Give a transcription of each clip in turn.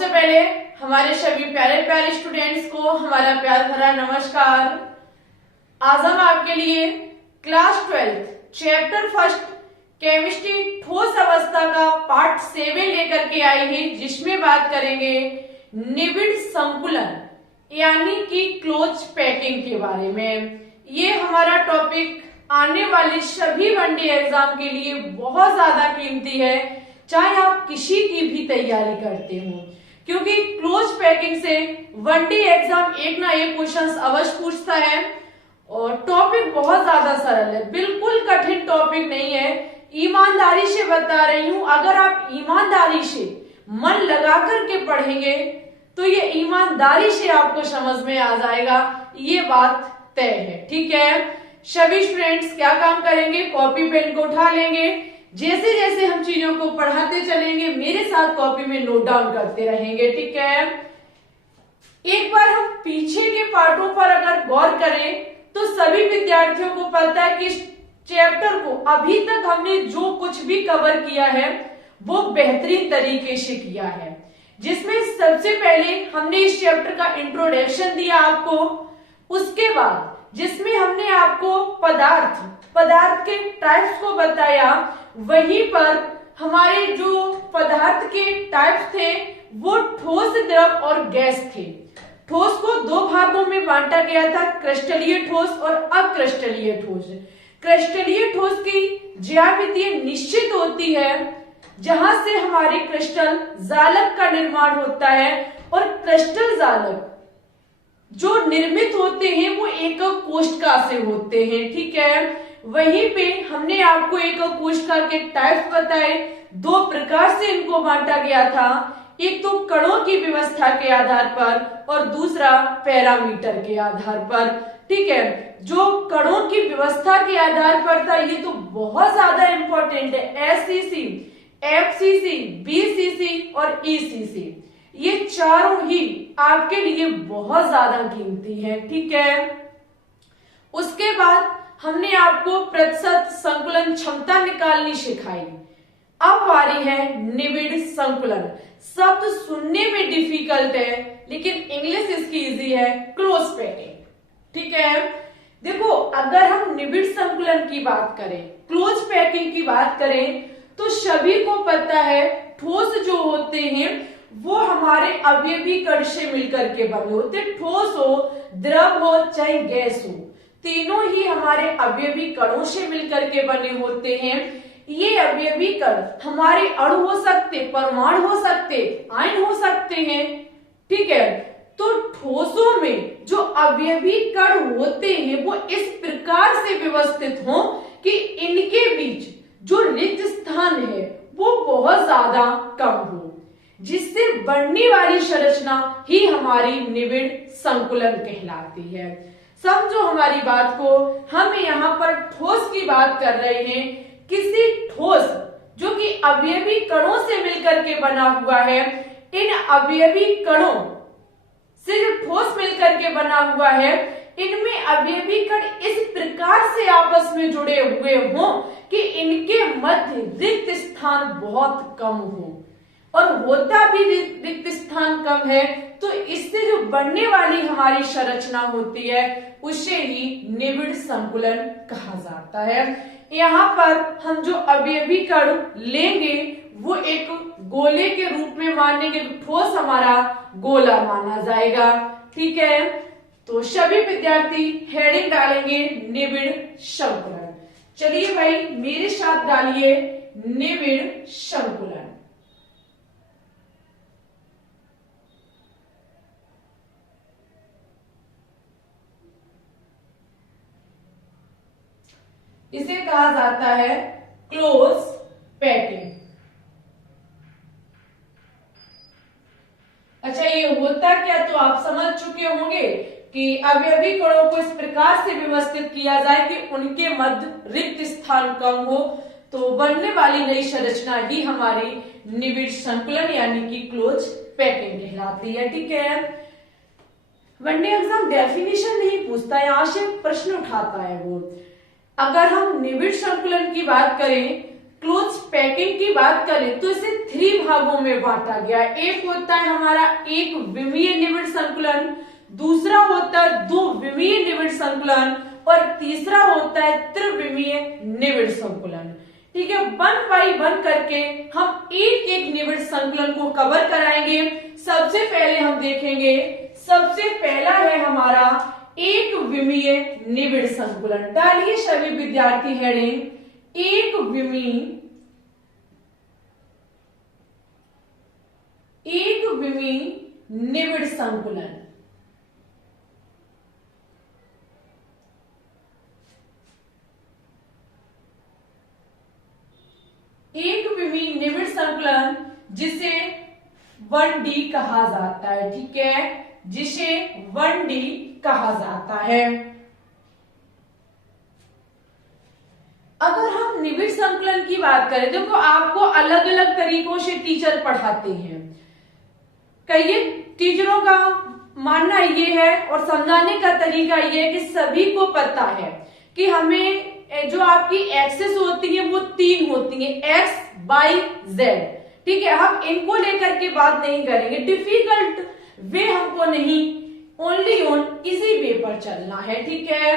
सबसे पहले हमारे सभी प्यारे प्यारे स्टूडेंट्स को हमारा प्यार भरा नमस्कार। आज हम आपके लिए क्लास 12 चैप्टर फर्स्ट केमिस्ट्री ठोस अवस्था का पार्ट 7 लेकर के आए हैं, जिसमें बात करेंगे निबिड़ संकुलन यानी कि क्लोज पैकिंग के बारे में। ये हमारा टॉपिक आने वाले सभी वनडे एग्जाम के लिए बहुत ज्यादा कीमती है, चाहे आप किसी की भी तैयारी करते हो, क्योंकि क्लोज पैकिंग से वनडे एग्जाम एक ना एक क्वेश्चन अवश्य पूछता है। और टॉपिक बहुत ज्यादा सरल है, बिल्कुल कठिन टॉपिक नहीं है। ईमानदारी से बता रही हूं, अगर आप ईमानदारी से मन लगा करके पढ़ेंगे तो ये ईमानदारी से आपको समझ में आ जाएगा, ये बात तय है। ठीक है, सभी स्टूडेंट्स क्या काम करेंगे, कॉपी पेन को उठा लेंगे, जैसे जैसे हम चीजों को पढ़ाते चलेंगे मेरे साथ कॉपी में नोट डाउन करते रहेंगे। ठीक है, एक बार हम पीछे के पार्टों पर अगर गौर करें तो सभी विद्यार्थियों को पता है कि इस चैप्टर को अभी तक हमने जो कुछ भी कवर किया है वो बेहतरीन तरीके से किया है, जिसमें सबसे पहले हमने इस चैप्टर का इंट्रोडक्शन दिया आपको, उसके बाद जिसमें हमने आपको पदार्थ के टाइप्स को बताया, वहीं पर हमारे जो पदार्थ के टाइप्स थे वो ठोस, द्रव और गैस थे। ठोस को दो भागों में बांटा गया था, क्रिस्टलीय ठोस और अक्रिस्टलीय ठोस। क्रिस्टलीय ठोस की ज्यामिति निश्चित होती है, जहां से हमारे क्रिस्टल जालक का निर्माण होता है, और क्रिस्टल जालक जो निर्मित होते हैं वो एकक कोशिका से होते हैं। ठीक है, वहीं पे हमने आपको एकक कोशिका के टाइप्स बताए, दो प्रकार से इनको बांटा गया था, एक तो कणों की व्यवस्था के आधार पर और दूसरा पैरामीटर के आधार पर। ठीक है, जो कणों की व्यवस्था के आधार पर था ये तो बहुत ज्यादा इंपॉर्टेंट है, एससीसी, एफसीसी, बीसीसी और ईसीसी, ये चारों ही आपके लिए बहुत ज्यादा कीमती है। ठीक है, उसके बाद हमने आपको प्रतिशत संकुलन क्षमता निकालनी सिखाई। अब बारी है निबिड़ संकुलन। शब्द सुनने में डिफिकल्ट है लेकिन इंग्लिश इसकी इजी है, क्लोज पैकिंग। ठीक है, देखो अगर हम निबिड़ संकुलन की बात करें, क्लोज पैकिंग की बात करें, तो सभी को पता है ठोस जो होते हैं वो हमारे अवयवी कण से मिलकर के बने होते हैं। ठोस हो, द्रव हो, चाहे गैस हो, तीनों ही हमारे अवयवी कणों से मिलकर के बने होते हैं। ये अवयवी कण हमारे अणु हो सकते, परमाणु हो सकते, आयन हो सकते हैं। ठीक है, तो ठोसों में जो अवयवी कण होते हैं वो इस प्रकार से व्यवस्थित हों कि इनके बीच जो रिक्त स्थान है वो बहुत ज्यादा कम हो, जिससे बनने वाली संरचना ही हमारी निबिड़ संकुलन कहलाती है। समझो हमारी बात को, हम यहाँ पर ठोस की बात कर रहे हैं, किसी ठोस जो कि अवयवी कणों से मिलकर के बना हुआ है, इन अवयवी कणों से जो ठोस मिलकर के बना हुआ है, इनमें अवयवी कण इस प्रकार से आपस में जुड़े हुए हों कि इनके मध्य रिक्त स्थान बहुत कम हो, और होता भी रिक्त स्थान कम है तो इससे जो बनने वाली हमारी संरचना होती है उसे ही निबिड़ संकुलन कहा जाता है। यहाँ पर हम जो अवयवी कण लेंगे वो एक गोले के रूप में मानेंगे, ठोस हमारा गोला माना जाएगा। ठीक है, तो सभी विद्यार्थी हेडिंग डालेंगे निबिड़ संकुलन। चलिए भाई मेरे साथ डालिए निबिड़ संकुलन। इसे कहा जाता है क्लोज पैकिंग। अच्छा, ये होता क्या तो आप समझ चुके होंगे कि अवयवी कणों को इस प्रकार से व्यवस्थित किया जाए कि उनके मध्य रिक्त स्थान कम हो, तो बनने वाली नई संरचना ही हमारी निबिड़ संकुलन यानी कि क्लोज पैकिंग कहलाती है। ठीक है, वनडे एग्जाम डेफिनेशन नहीं पूछता, यहां से प्रश्न उठाता है वो। अगर हम निबिड़ संकुलन की बात करें, क्लोज पैकिंग की बात करें तो इसे 3 भागों में बांटा गया। एक होता है हमारा एक विमीय निविड़ संकुलन, दूसरा होता है 2 विमीय निविड़ संकुलन और तीसरा होता है त्रिविमीय निविड़ संकुलन। ठीक है, 1 बाय 1 करके हम एक एक निविड़ संकुलन को कवर कराएंगे। सबसे पहले हम देखेंगे, सबसे पहला है हमारा एक विमीय निविड़ संकुलन। डालिए सभी विद्यार्थी हेडिंग एक विमीय निविड़ संकुलन। एक विमीय निविड़ संकुलन जिसे 1D कहा जाता है। ठीक है, जिसे 1D कहा जाता है। अगर हम निविड़ संकुलन की बात करें, देखो आपको अलग अलग तरीकों से टीचर पढ़ाते हैं। कई टीचरों का मानना ये है और समझाने का तरीका ये है कि सभी को पता है कि हमें जो आपकी एक्सेस होती है वो 3 होती है, एक्स वाई जेड। ठीक है, हम इनको लेकर के बात नहीं करेंगे, डिफिकल्ट वे हमको नहीं, ओनली ऑन इसी वे पर चलना है। ठीक है,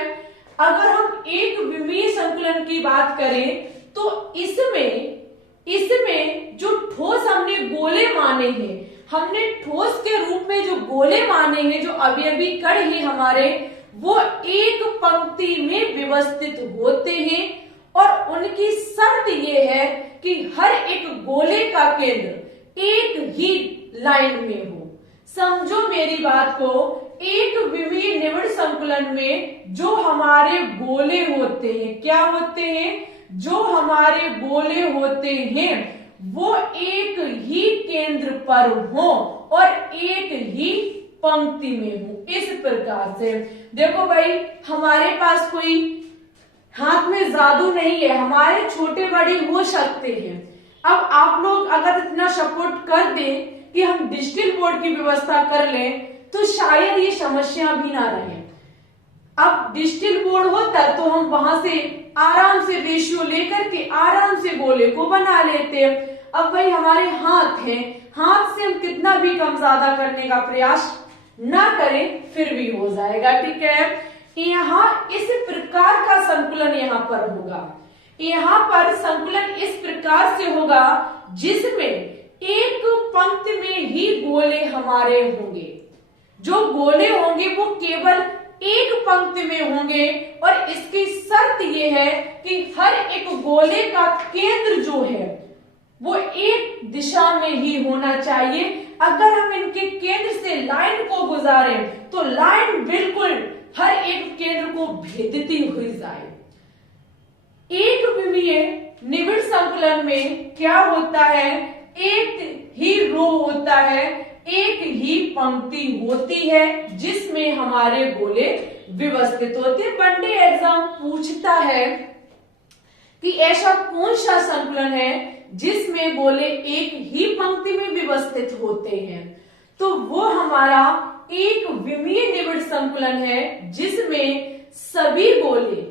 अगर हम एक विमीय संकुलन की बात करें तो इसमें जो ठोस हमने गोले माने हैं, हमने ठोस के रूप में जो गोले माने हैं, जो अवयवी कण हैं हमारे, वो एक पंक्ति में व्यवस्थित होते हैं और उनकी शर्त ये है कि हर एक गोले का केंद्र एक ही लाइन में हो। समझो मेरी बात को, एक विमीय निविड़ संकुलन में जो हमारे गोले होते हैं, क्या होते हैं, जो हमारे गोले होते हैं वो एक ही केंद्र पर हो और एक ही पंक्ति में हो। इस प्रकार से देखो भाई, हमारे पास कोई हाथ में जादू नहीं है, हमारे छोटे बड़े हो सकते हैं। अब आप लोग अगर इतना सपोर्ट कर दें कि हम डिजिटल बोर्ड की व्यवस्था कर लें तो शायद ये समस्या भी ना रहे। अब डिजिटल बोर्ड होता तो हम वहां से आराम से रेशियो लेकर के आराम से गोले को बना लेते। अब भाई हमारे हाथ हैं, हाथ से हम कितना भी कम ज्यादा करने का प्रयास ना करें फिर भी हो जाएगा। ठीक है, यहाँ इस प्रकार का संकुलन यहाँ पर होगा। यहाँ पर संकुलन इस प्रकार से होगा जिसमें एक पंक्ति में ही गोले हमारे होंगे। जो गोले होंगे वो केवल एक पंक्ति में होंगे और इसकी शर्त ये है कि हर एक गोले का केंद्र जो है वो एक दिशा में ही होना चाहिए। अगर हम इनके केंद्र से लाइन को गुजारें तो लाइन बिल्कुल हर एक केंद्र को भेदती हुई जाए। एक विमीय निविड़ संकुलन में क्या होता है, एक ही रो होता है, एक ही पंक्ति होती है जिसमें हमारे गोले व्यवस्थित होते हैं। वनडे एग्जाम पूछता है कि ऐसा कौन सा संकुलन है जिसमें गोले एक ही पंक्ति में व्यवस्थित होते हैं, तो वो हमारा एक विमीय निविड़ संकुलन है जिसमें सभी गोले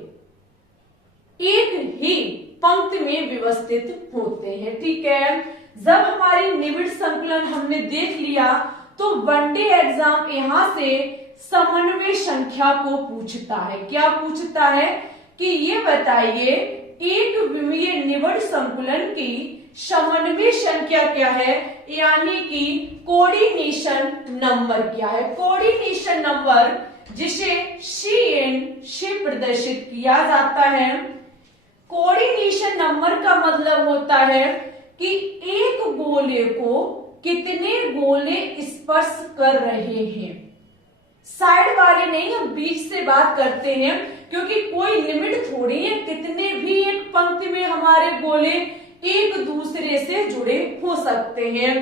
एक ही पंक्ति में व्यवस्थित होते हैं। ठीक है, जब हमारी निविड़ संकुलन हमने देख लिया तो वनडे एग्जाम यहां से समन्वय संख्या को पूछता है। क्या पूछता है कि ये बताइए एक विमीय निविड़ संकुलन की समन्वय संख्या क्या है, यानी कि कोऑर्डिनेशन नंबर क्या है। कोऑर्डिनेशन नंबर जिसे CN से प्रदर्शित किया जाता है। कोऑर्डिनेशन नंबर का मतलब होता है कि एक गोले को कितने गोले स्पर्श कर रहे हैं। साइड वाले नहीं, हम बीच से बात करते हैं क्योंकि कोई लिमिट थोड़ी है, कितने भी एक पंक्ति में हमारे गोले एक दूसरे से जुड़े हो सकते हैं।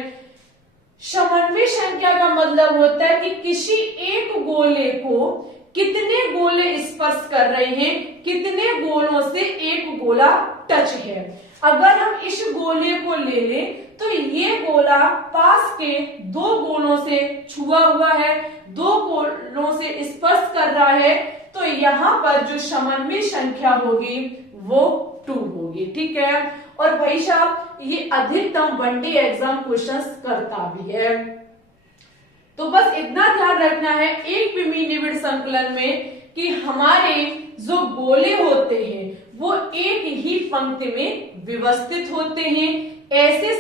समन्वय संख्या का मतलब होता है कि किसी एक गोले को कितने गोले स्पर्श कर रहे हैं, कितने गोलों से एक गोला टच है। अगर हम इस गोले को ले लें तो ये गोला पास के 2 गोलों से छुआ हुआ है, 2 गोलों से स्पर्श कर रहा है, तो यहाँ पर जो समन्वय संख्या होगी वो 2 होगी। ठीक है, और भाई साहब ये अधिकतम वनडे एग्जाम क्वेश्चंस करता भी है। तो बस इतना ध्यान रखना है एक विमीय निबिड़ संकलन में कि हमारे जो गोले होते हैं वो एक ही पंक्ति में व्यवस्थित होते हैं। ऐसे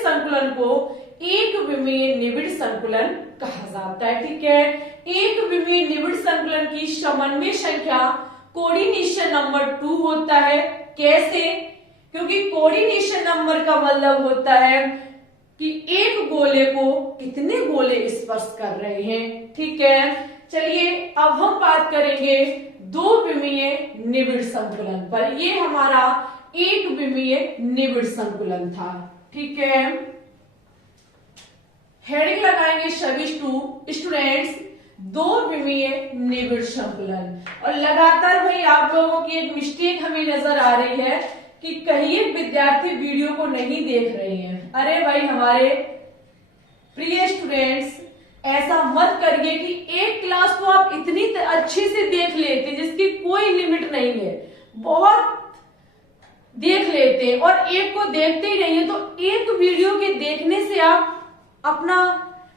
संकुलन को एक विमीय निबिड़ संकुलन कहा जाता है। ठीक है, एक विमीय निबिड़ संकुलन की समन्वय संख्या कोऑर्डिनेशन नंबर 2 होता है। कैसे? क्योंकि कोऑर्डिनेशन नंबर का मतलब होता है कि एक गोले को कितने गोले स्पर्श कर रहे हैं। ठीक है, चलिए अब हम बात करेंगे दो विमीय निबिड़ संकुलन पर। ये हमारा एक विमीय निबिड़ संकुलन था। ठीक है, हेडिंग लगाएंगे सभी स्टूडेंट्स दो विमीय निबिड़ संकुलन। और लगातार भाई आप लोगों की एक मिस्टेक हमें नजर आ रही है कि कहीं विद्यार्थी वीडियो को नहीं देख रहे हैं। अरे भाई हमारे प्रिय स्टूडेंट्स, ऐसा मत करिए कि एक क्लास को आप इतनी अच्छे से देख लेते जिसकी कोई लिमिट नहीं है, बहुत देख लेते हैं और एक को देखते ही नहीं है। तो एक वीडियो के देखने से आप अपना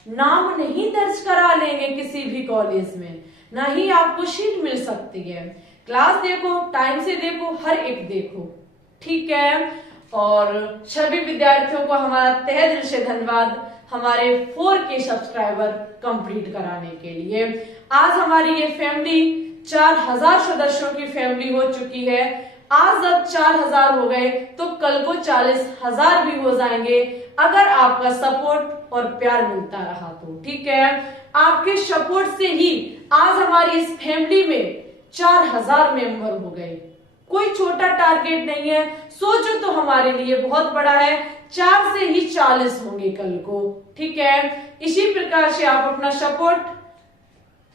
नाम नहीं दर्ज करा लेंगे किसी भी कॉलेज में, ना ही आपको सीट मिल सकती है। क्लास देखो, टाइम से देखो, हर एक देखो। ठीक है, और सभी विद्यार्थियों को हमारा तहे दिल से धन्यवाद हमारे 4K सब्सक्राइबर कंप्लीट कराने के लिए। आज हमारी ये फैमिली 4000 सदस्यों की फैमिली हो चुकी है। आज जब 4000 हो गए तो कल को 40,000 भी हो जाएंगे अगर आपका सपोर्ट और प्यार मिलता रहा तो। ठीक है, आपके सपोर्ट से ही आज हमारी इस फैमिली में 4000 मेंबर हो गए। कोई छोटा टारगेट नहीं है, सोचो तो हमारे लिए बहुत बड़ा है। 4 से ही 40 होंगे कल को। ठीक है, इसी प्रकार से आप अपना सपोर्ट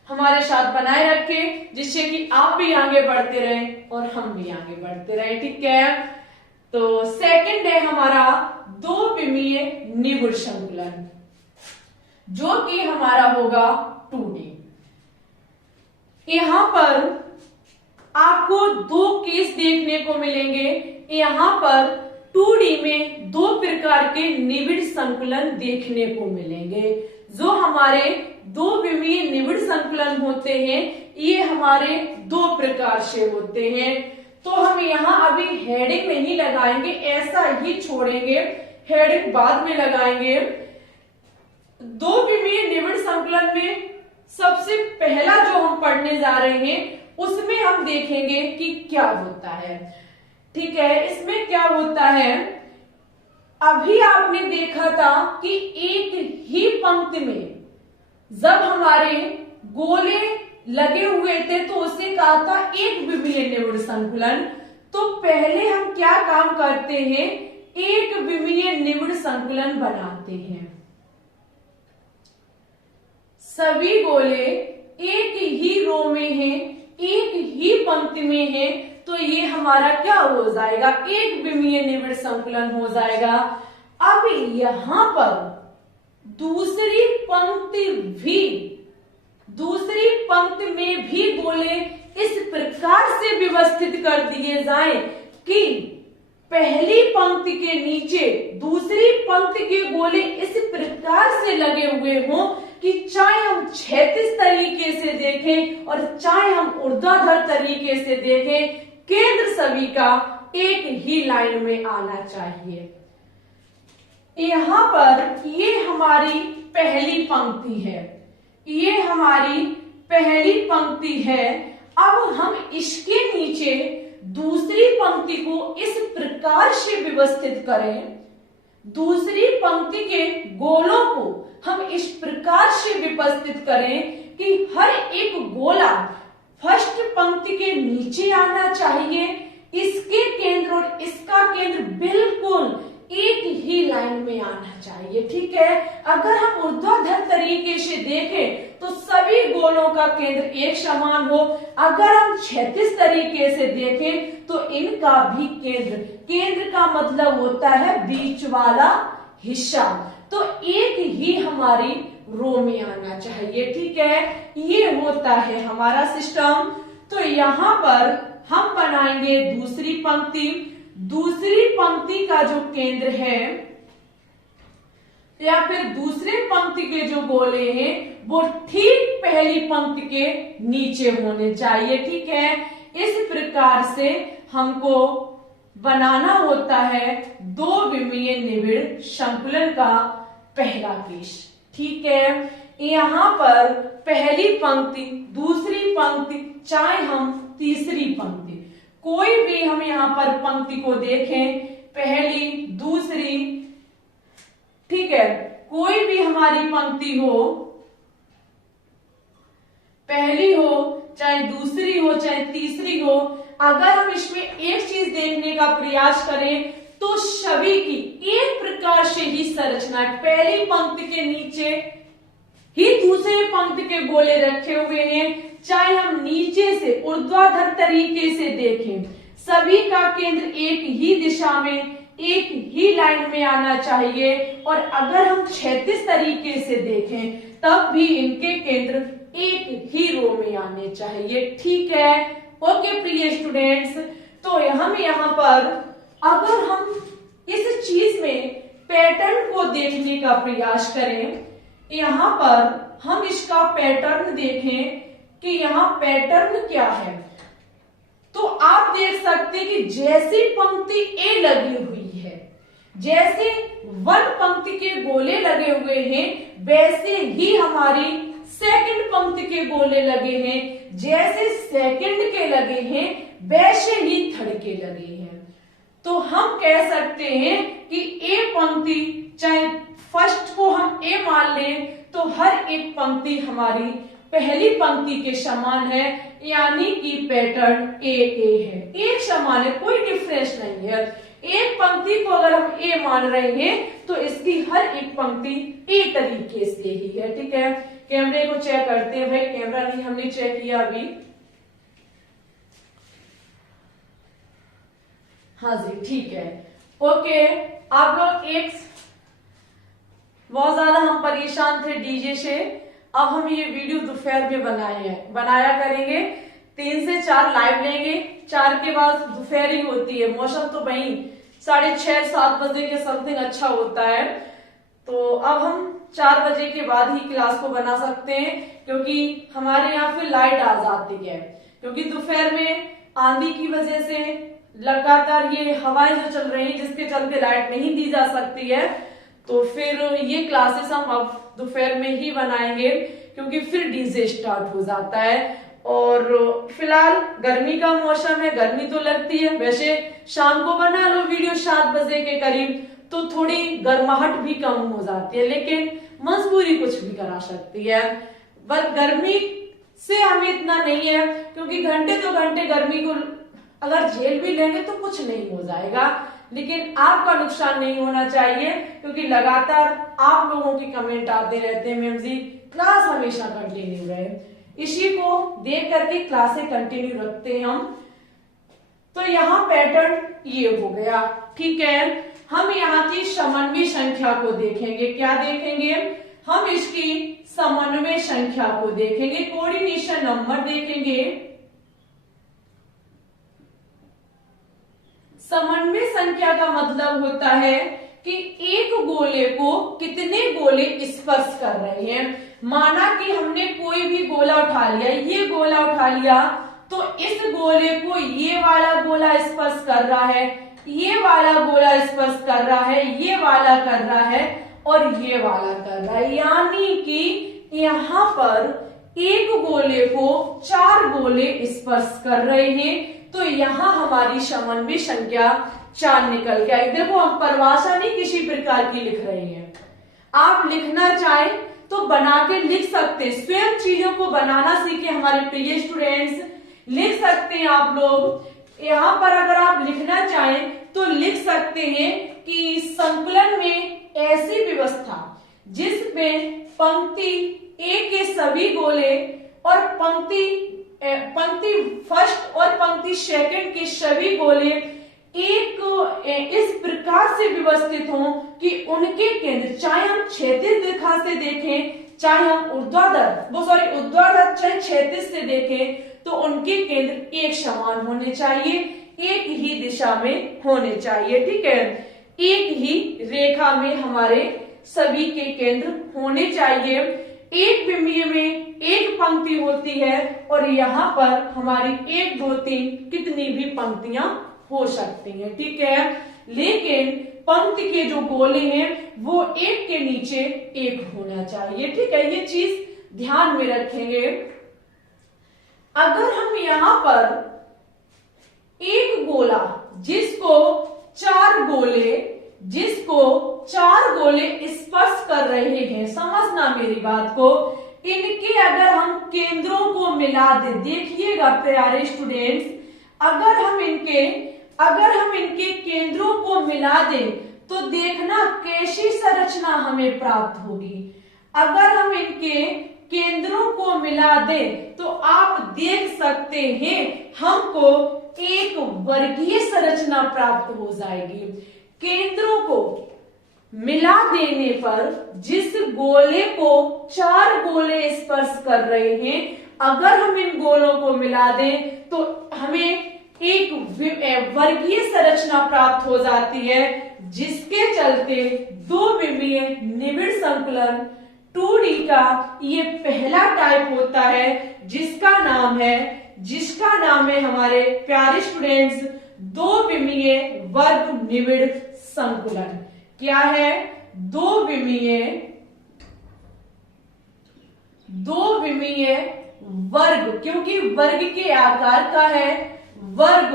हमारे साथ बनाए रखें जिससे कि आप भी आगे बढ़ते रहें और हम भी आगे बढ़ते रहें। ठीक है, तो सेकंड है हमारा दो विमीय निबिड़ संकुलन, जो कि हमारा होगा 2D। यहां पर आपको दो केस देखने को मिलेंगे। यहां पर 2D में दो प्रकार के निबिड़ संकुलन देखने को मिलेंगे। जो हमारे दो विमीय निबिड़ संकुलन होते हैं ये हमारे दो प्रकार से होते हैं। तो हम यहाँ अभी हेडिंग नहीं लगाएंगे, ऐसा ही छोड़ेंगे, हेडिंग बाद में लगाएंगे। दो विमीय निबिड़ संकुलन में सबसे पहला जो हम पढ़ने जा रहे हैं उसमें हम देखेंगे कि क्या होता है। ठीक है, इसमें क्या होता है, अभी आपने देखा था कि एक ही पंक्ति में जब हमारे गोले लगे हुए थे तो उसे कहा था एक विमीय निबिड़ संकुलन। तो पहले हम क्या काम करते हैं, एक विमीय निबिड़ संकुलन बनाते हैं। सभी गोले एक ही रो में हैं, एक ही पंक्ति में है, तो ये हमारा क्या हो जाएगा, एक विमीय निबिड़ संकुलन हो जाएगा। अब यहां पर दूसरी पंक्ति में भी गोले इस प्रकार से व्यवस्थित कर दिए जाएं कि पहली पंक्ति के नीचे दूसरी पंक्ति के गोले इस प्रकार से लगे हुए हों कि चाहे हम क्षैतिज तरीके से देखें और चाहे हम ऊर्ध्वाधर तरीके से देखें, केंद्र सभी का एक ही लाइन में आना चाहिए। यहाँ पर ये हमारी पहली पंक्ति है, ये हमारी पहली पंक्ति है। अब हम इसके नीचे दूसरी पंक्ति को इस प्रकार से व्यवस्थित करें, दूसरी पंक्ति के गोलों को हम इस प्रकार से व्यवस्थित करें कि हर एक गोला फर्स्ट पंक्ति के नीचे आना चाहिए। इसके केंद्र और इसका केंद्र बिल्कुल एक ही लाइन में आना चाहिए। ठीक है, अगर हम ऊर्ध्वाधर तरीके से देखें तो सभी गोलों का केंद्र एक समान हो, अगर हम क्षैतिज तरीके से देखें तो इनका भी केंद्र का मतलब होता है बीच वाला हिस्सा, तो एक ही हमारी रो में आना चाहिए। ठीक है, ये होता है हमारा सिस्टम। तो यहाँ पर हम बनाएंगे दूसरी पंक्ति। दूसरी पंक्ति का जो केंद्र है या फिर दूसरे पंक्ति के जो गोले हैं वो ठीक पहली पंक्ति के नीचे होने चाहिए। ठीक है, इस प्रकार से हमको बनाना होता है दो विमीय निबिड़ संकुलन का पहला केस। ठीक है, यहाँ पर पहली पंक्ति, दूसरी पंक्ति, चाहे हम तीसरी पंक्ति, कोई भी हम यहाँ पर पंक्ति को देखें, पहली, दूसरी, ठीक है, कोई भी हमारी पंक्ति हो, पहली हो चाहे दूसरी हो चाहे तीसरी हो, अगर हम इसमें एक चीज देखने का प्रयास करें तो सभी की एक प्रकार से ही संरचना, पहली पंक्ति के नीचे ही दूसरे पंक्ति के गोले रखे हुए हैं, चाहे हम नीचे से ऊर्ध्वाधर तरीके से देखें, सभी का केंद्र एक ही दिशा में, एक ही लाइन में आना चाहिए। और अगर हम क्षैतिज तरीके से देखें तब भी इनके केंद्र एक ही रो में आने चाहिए। ठीक है, ओके प्रिय स्टूडेंट्स, तो हम यहाँ पर अगर हम इस चीज में पैटर्न को देखने का प्रयास करें, यहाँ पर हम इसका पैटर्न देखें कि यहाँ पैटर्न क्या है, तो आप देख सकते हैं कि जैसी पंक्ति ए लगी हुई है, जैसे वन पंक्ति के गोले लगे हुए हैं, वैसे ही हमारी सेकंड पंक्ति के गोले लगे हैं, जैसे सेकंड के लगे हैं वैसे ही थर्ड के लगे हैं। तो हम कह सकते हैं कि ए पंक्ति, चाहे फर्स्ट को हम ए मान लें, तो हर एक पंक्ति हमारी पहली पंक्ति के समान है, यानी कि पैटर्न ए है, एक समान है, कोई डिफरेंस नहीं है। एक पंक्ति को अगर हम ए मान रहे हैं तो इसकी हर एक पंक्ति ए तरीके से ही है। ठीक है, कैमरे को चेक करते हैं। भाई कैमरा नहीं हमने चेक किया अभी। हाँ जी, ठीक है, ओके। आप लोग एक बहुत ज्यादा हम परेशान थे डीजे से, अब हम ये वीडियो दोपहर में बनाया करेंगे। 3 से 4 लाइव लेंगे, 4 के बाद दोपहर ही होती है, मौसम तो वही 6:30-7 बजे के समथिंग अच्छा होता है, तो अब हम 4 बजे के बाद ही क्लास को बना सकते हैं, क्योंकि हमारे यहाँ फिर लाइट आ जाती है, क्योंकि दोपहर में आंधी की वजह से लगातार ये हवाएं जो चल रही है, जिसके चलते लाइट नहीं दी जा सकती है, तो फिर ये क्लासेस हम अब दोपहर में ही बनाएंगे, क्योंकि फिर डीजे स्टार्ट हो जाता है। और फिलहाल गर्मी का मौसम है, गर्मी तो लगती है, वैसे शाम को बना लो वीडियो 7 बजे के करीब, तो थोड़ी गर्माहट भी कम हो जाती है, लेकिन मजबूरी कुछ भी करा सकती है। पर गर्मी से हमें इतना नहीं है, क्योंकि घंटे 2 घंटे गर्मी को अगर झेल भी लेंगे तो कुछ नहीं हो जाएगा, लेकिन आपका नुकसान नहीं होना चाहिए, क्योंकि लगातार आप लोगों के कमेंट आते रहते हैं, मैम जी क्लास हमेशा कंटिन्यू रहे, इसी को देख करके क्लासें कंटिन्यू रखते हैं हम। तो यहाँ पैटर्न ये हो गया। ठीक है, हम यहाँ की समन्वय संख्या को देखेंगे। क्या देखेंगे? हम इसकी समन्वय संख्या को देखेंगे, कोऑर्डिनेशन नंबर देखेंगे। समन्वय संख्या का मतलब होता है कि एक गोले को कितने गोले स्पर्श कर रहे हैं। माना कि हमने कोई भी गोला उठा लिया, ये गोला उठा लिया, तो इस गोले को ये वाला गोला स्पर्श कर रहा है, ये वाला गोला स्पर्श कर रहा है, ये वाला कर रहा है और ये वाला कर रहा है, यानी कि यहाँ पर एक गोले को 4 गोले स्पर्श कर रहे हैं, तो यहाँ हमारी समन्वय संख्या 4 निकल गया। देखो हम परिभाषा नहीं किसी प्रकार की लिख रहे हैं, आप लिखना चाहें तो बना के लिख सकते हैं, स्वयं चीजों को बनाना सीखे हमारे प्रिय स्टूडेंट्स, लिख सकते हैं आप लोग। यहाँ पर अगर आप लिखना चाहें तो लिख सकते हैं कि संकुलन में ऐसी व्यवस्था जिसमें पंक्ति ए के सभी गोले और पंक्ति फर्स्ट और पंक्ति सेकंड के सभी गोले एक इस प्रकार से व्यवस्थित हों कि उनके केंद्र, चाहे हम क्षैतिज रेखा से देखें, चाहे हम ऊर्ध्वाधर चाहे क्षैतिज से देखें, तो उनके केंद्र एक समान होने चाहिए। एक ही दिशा में होने चाहिए, ठीक है। एक ही रेखा में हमारे सभी के केंद्र होने चाहिए। एक बिंदु में एक पंक्ति होती है और यहाँ पर हमारी 1 2 3 कितनी भी पंक्तियां हो सकती हैं, ठीक है। लेकिन पंक्ति के जो गोले हैं वो एक के नीचे एक होना चाहिए, ठीक है। ये चीज ध्यान में रखेंगे। अगर हम यहाँ पर एक गोला जिसको चार गोले स्पर्श कर रहे हैं, समझना मेरी बात को, इनके अगर हम केंद्रों को मिला दे, देखिएगा प्यारे स्टूडेंट्स, अगर हम इनके केंद्रों को मिला दें तो देखना कैसी संरचना हमें प्राप्त होगी। अगर हम इनके केंद्रों को मिला दें तो आप देख सकते हैं हमको एक वर्गीय संरचना प्राप्त हो जाएगी। केंद्रों को मिला देने पर जिस गोले को 4 गोले स्पर्श कर रहे हैं, अगर हम इन गोलों को मिला दें तो हमें एक वर्गीय संरचना प्राप्त हो जाती है, जिसके चलते 2 विमीय निबिड़ संकुलन 2D का ये पहला टाइप होता है, जिसका नाम है हमारे प्यारे स्टूडेंट्स 2 विमीय वर्ग निबिड़ संकुलन। क्या है? 2 विमीय वर्ग, क्योंकि वर्ग के आकार का है, वर्ग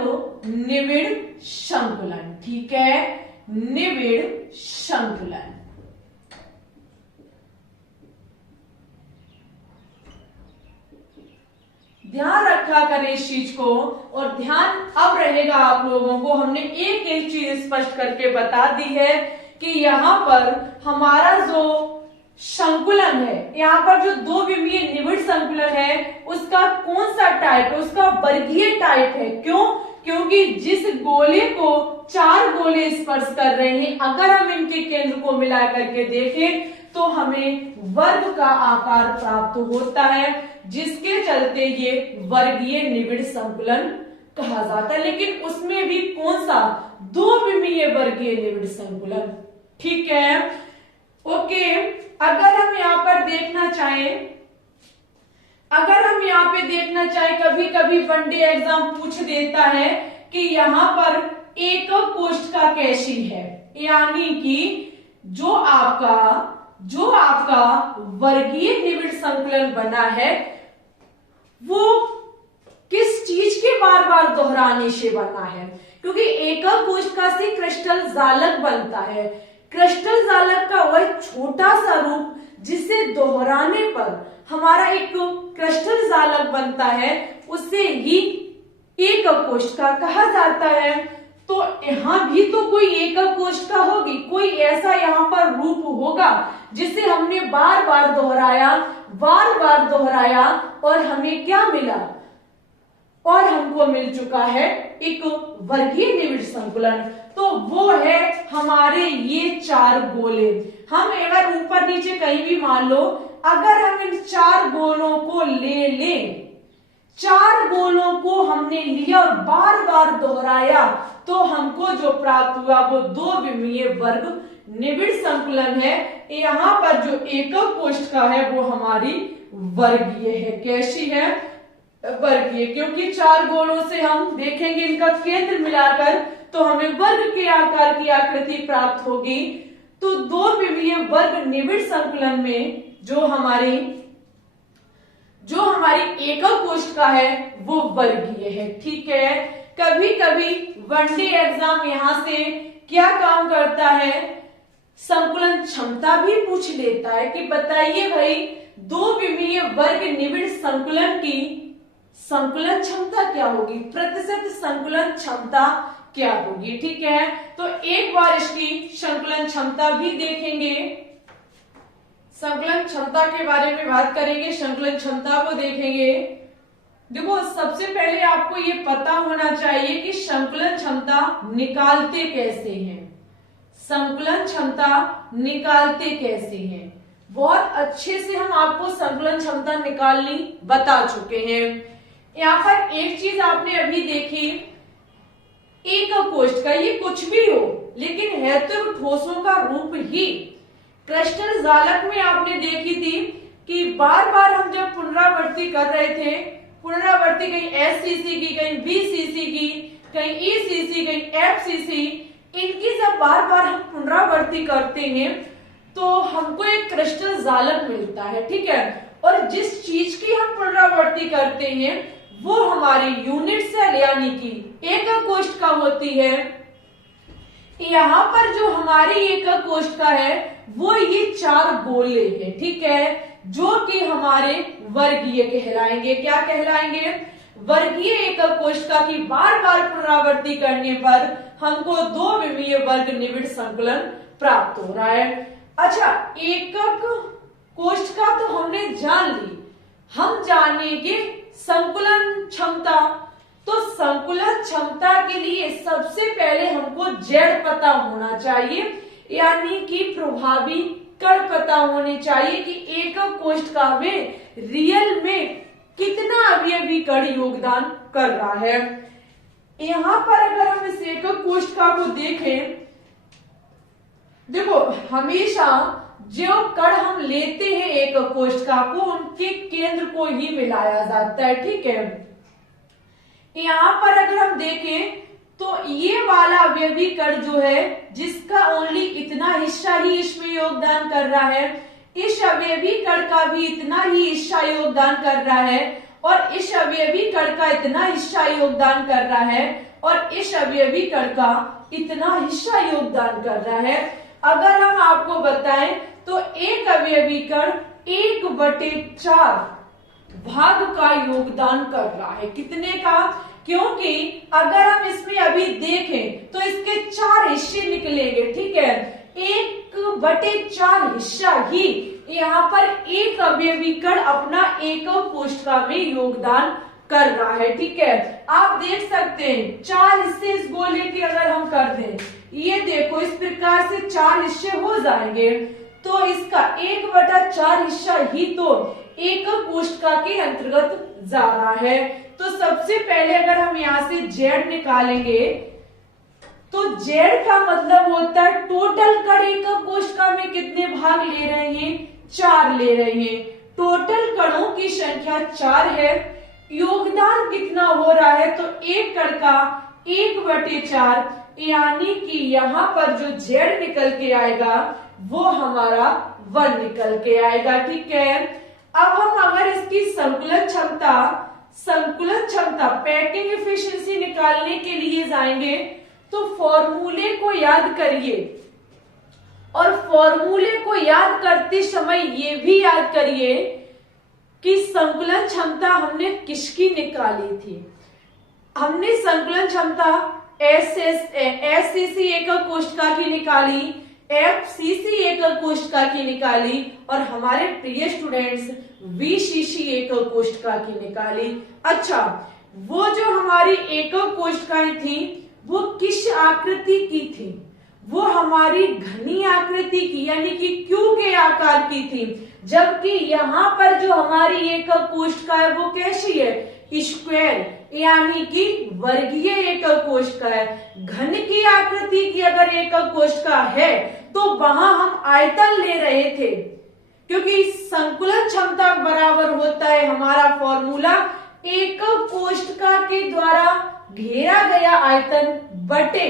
निबिड़ संकुलन, ठीक है, निबिड़ संकुलन। ध्यान रखा करें इस चीज को, और ध्यान अब रहेगा आप लोगों को। हमने एक एक चीज स्पष्ट करके बता दी है कि यहाँ पर हमारा जो संकुलन है, यहाँ पर जो 2 विमीय निबिड़ संकुलन है, उसका कौन सा टाइप है? उसका वर्गीय टाइप है। क्यों? क्योंकि जिस गोले को 4 गोले स्पर्श कर रहे हैं, अगर हम इनके केंद्र को मिला करके देखें तो हमें वर्ग का आकार प्राप्त होता है, जिसके चलते ये वर्गीय निबिड़ संकुलन कहा जाता है। लेकिन उसमें भी कौन सा? 2 विमीय वर्गीय निबिड़ संकुलन, ठीक है, ओके। अगर हम यहाँ पर देखना चाहें, कभी कभी वनडे एग्जाम पूछ देता है कि यहाँ पर एकक कोष्ठिका कैसी है, यानी कि जो आपका वर्गीय निबिड़ संकुलन बना है वो किस चीज के बार बार दोहराने से बना है? क्योंकि एकक कोशिका से क्रिस्टल जालक बनता है। क्रिस्टल जालक का वह छोटा सा रूप जिसे दोहराने पर हमारा एक क्रिस्टल जालक बनता है, उसे ही एकक कोशिका कहा जाता है। तो यहाँ भी तो कोई एकक कोशिका होगी, कोई ऐसा यहाँ पर रूप होगा जिसे हमने बार बार दोहराया और हमें क्या मिला? और हमको मिल चुका है एक वर्गीय निबिड़ संकुलन। तो वो है हमारे ये 4 गोले। हम अगर ऊपर नीचे कहीं भी मान लो, अगर हम इन 4 गोलों को ले लें, 4 गोलों को हमने लिया और बार बार दोहराया, तो हमको जो प्राप्त हुआ वो 2 विमीय वर्ग निबिड़ संकुलन है। यहाँ पर जो एकक कोशिका है वो हमारी वर्गीय है। कैसी है? वर्गीय, क्योंकि 4 गोलों से हम देखेंगे इनका केंद्र मिलाकर तो हमें वर्ग के आकार की आकृति प्राप्त होगी। तो 2 विमीय वर्ग निबिड़ संकुलन में जो हमारी एकक कोशिका है वो वर्गीय है, ठीक है। कभी कभी वनडे एग्जाम यहाँ से क्या काम करता है, संकुलन क्षमता भी पूछ लेता है कि बताइए भाई 2 विमीय वर्ग निबिड़ संकुलन की संकुलन क्षमता क्या होगी, प्रतिशत संकुलन क्षमता क्या होगी, ठीक है। तो एक बार इसकी संकुलन क्षमता भी देखेंगे, संकुलन क्षमता के बारे में बात करेंगे, संकुलन क्षमता को देखेंगे। देखो, सबसे पहले आपको ये पता होना चाहिए कि संकुलन क्षमता निकालते कैसे हैं। संकुलन क्षमता निकालते कैसे हैं, बहुत अच्छे से हम आपको संकुलन क्षमता निकालनी बता चुके हैं। यहाँ पर एक चीज आपने अभी देखी एक कोष्ठ का, ये कुछ भी हो लेकिन है तो ठोसों का रूप ही। क्रिस्टल जालक में आपने देखी थी कि बार बार हम जब पुनरावृत्ति कर रहे थे, पुनरावृत्ति कहीं एससीसी की, कहीं बीसीसी की, कहीं ईसीसी, कहीं एफसीसी, इनकी जब बार बार हम पुनरावृत्ति करते हैं तो हमको एक क्रिस्टल जालक मिलता है, ठीक है। और जिस चीज की हम पुनरावृत्ति करते हैं वो हमारी यूनिट सेल यानी कि एक कोष्ठ का होती है। यहाँ पर जो हमारी एक कोष्ठ का है वो ये 4 गोले हैं, ठीक है, जो कि हमारे वर्गीय कहलाएंगे। क्या कहलाएंगे? वर्गीय एक कोष्ठका की बार बार पुनरावृत्ति करने पर हमको 2 विमीय वर्ग निबिड़ संकुलन प्राप्त हो रहा है। अच्छा, एकक कोष्ठका तो हमने जान ली, हम जानेंगे संकुलन क्षमता। तो संकुलन क्षमता के लिए सबसे पहले हमको जेड पता होना चाहिए, यानी कि प्रभावी कण पता होने चाहिए कि एकक कोष्ठका में रियल में कितना अवयवी कण योगदान कर रहा है। यहां पर अगर हम इस एकक कोष्ठका को देखें, देखो हमेशा जो कण हम लेते हैं एकक कोष्ठका को, उनके केंद्र को ही मिलाया जाता है, ठीक है। यहां पर अगर हम देखें तो ये वाला अवयवी कण जो है जिसका ओनली इतना हिस्सा ही इसमें योगदान कर रहा है, इस अवयवी कण का भी इतना ही हिस्सा योगदान कर रहा है, और इस अवयवी कण का इतना हिस्सा योगदान कर रहा है, और इस अवयवी कण का इतना हिस्सा योगदान कर रहा है। अगर हम आपको बताएं तो एक अवयवी कण 1/4 भाग का योगदान कर रहा है। कितने का? क्योंकि अगर हम इसमें अभी देखें तो इसके 4 हिस्से निकलेंगे, ठीक है। 1/4 हिस्सा ही यहाँ पर एक अवयवी कण अपना एकक कोष्ठका में योगदान कर रहा है, ठीक है। आप देख सकते हैं 4 हिस्से इस गोले के अगर हम कर दें, ये देखो इस प्रकार से 4 हिस्से हो जाएंगे, तो इसका 1/4 हिस्सा ही तो एकक कोष्ठका के अंतर्गत जा रहा है। तो सबसे पहले अगर हम यहाँ से जेड निकालेंगे तो जेड का मतलब होता है टोटल कण एकक कोष्ठका में कितने भाग ले रहे हैं? 4 ले रहे हैं। टोटल कणों की संख्या 4 है, योगदान कितना हो रहा है? तो एक कण का 1/4, यानी कि यहाँ पर जो जेड निकल के आएगा वो हमारा 1 निकल के आएगा, ठीक है। अब हम अगर इसकी संकुलन क्षमता पैकिंग एफिशिएंसी निकालने के लिए जाएंगे तो फॉर्मूले को याद करिए, और फॉर्मूले को याद करते समय ये भी याद करिए कि संकुलन क्षमता हमने किसकी निकाली थी। हमने संकुलन क्षमता एससीसी एकक कोष्ठका की निकाली, एफसीसी एकक कोष्ठका की निकाली, और हमारे प्रिय स्टूडेंट्स वीसीसी एकक कोष्ठका की निकाली। अच्छा, वो जो हमारी एकक कोष्ठकाएं थी वो किस आकृति की थी? वो हमारी घनी आकृति की, यानी कि क्यू के आकार की थी, जबकि यहाँ पर जो हमारी एकक कोष्ठका है वो कैसी है? स्क्वायर, यानी कि वर्गीय एकक कोष्ठका है। घन की आकृति की अगर एकक कोष्ठका है तो वहां हम आयतन ले रहे थे, क्योंकि संकुलन क्षमता बराबर होता है हमारा फॉर्मूला एकक कोष्ठका के द्वारा घेरा गया आयतन बटे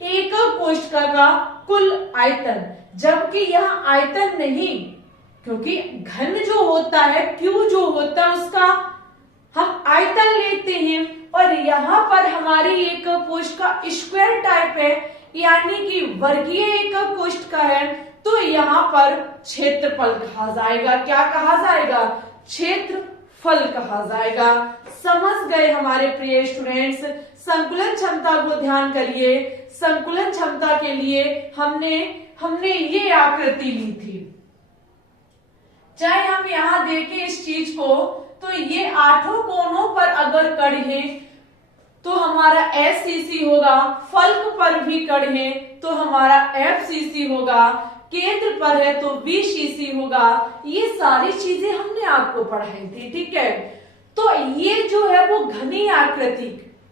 एकक कोष्ठका का कुल आयतन, जबकि यहाँ आयतन नहीं, क्योंकि घन जो होता है, क्यू जो होता है, उसका हम आयतन लेते हैं, और यहाँ पर हमारी एकक कोष्ठका स्क्वायर टाइप है, यानी कि वर्गीय एकक कोष्ठका है, तो यहाँ पर क्षेत्रफल कहा जाएगा। क्या कहा जाएगा? क्षेत्रफल कहा जाएगा। समझ गए हमारे प्रिय स्टूडेंट्स? संकुलन क्षमता को ध्यान करिए। संकुलन क्षमता के लिए हमने ये आकृति ली थी। चाहे हम यहाँ देखें इस चीज को, तो ये 8 कोनों पर अगर कण है तो हमारा एससीसी होगा, फल्क पर भी कण है तो हमारा एफसीसी होगा, केंद्र पर है तो बीसीसी होगा। ये सारी चीजें हमने आपको पढ़ाई थी, ठीक है। तो ये जो है वो घनी आकृति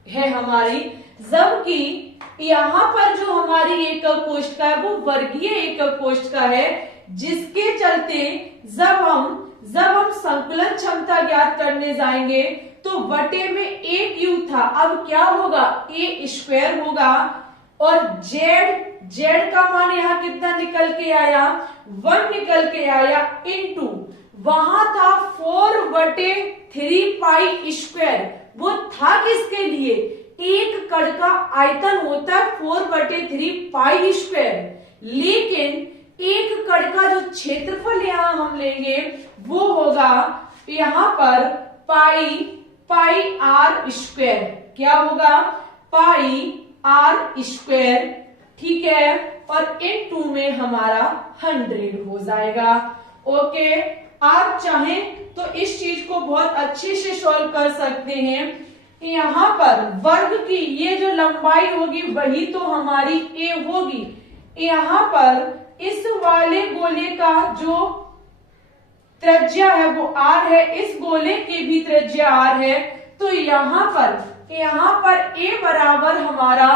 है हमारी, जबकि यहाँ पर जो हमारी एकक कोष्ठ का है वो वर्गीय एकक कोष्ठ का है, जिसके चलते जब हम संकुलन क्षमता ज्ञात करने जाएंगे तो बटे में एक यू था, अब क्या होगा, ए स्क्वायर होगा। और जेड का मान यहाँ कितना निकल के आया, 1 निकल के आया, इनटू वहां था 4/3 पाई स्क्वायर। वो था किसके लिए, एक कण का आयतन होता है 4/3 पाई स्क्वायर, लेकिन एक कण का जो क्षेत्रफल यहाँ हम लेंगे वो होगा यहाँ पर पाई आर स्क्वायर। क्या होगा, पाई आर स्क्वायर, ठीक है। और इन 2 में हमारा 100 हो जाएगा। ओके, आप चाहें तो इस चीज को बहुत अच्छे से सॉल्व कर सकते हैं। यहाँ पर वर्ग की ये जो लंबाई होगी वही तो हमारी ए होगी। यहाँ पर इस वाले गोले का जो त्रिज्या है वो आर है, इस गोले की भी त्रिज्या आर है। तो यहाँ पर ए बराबर हमारा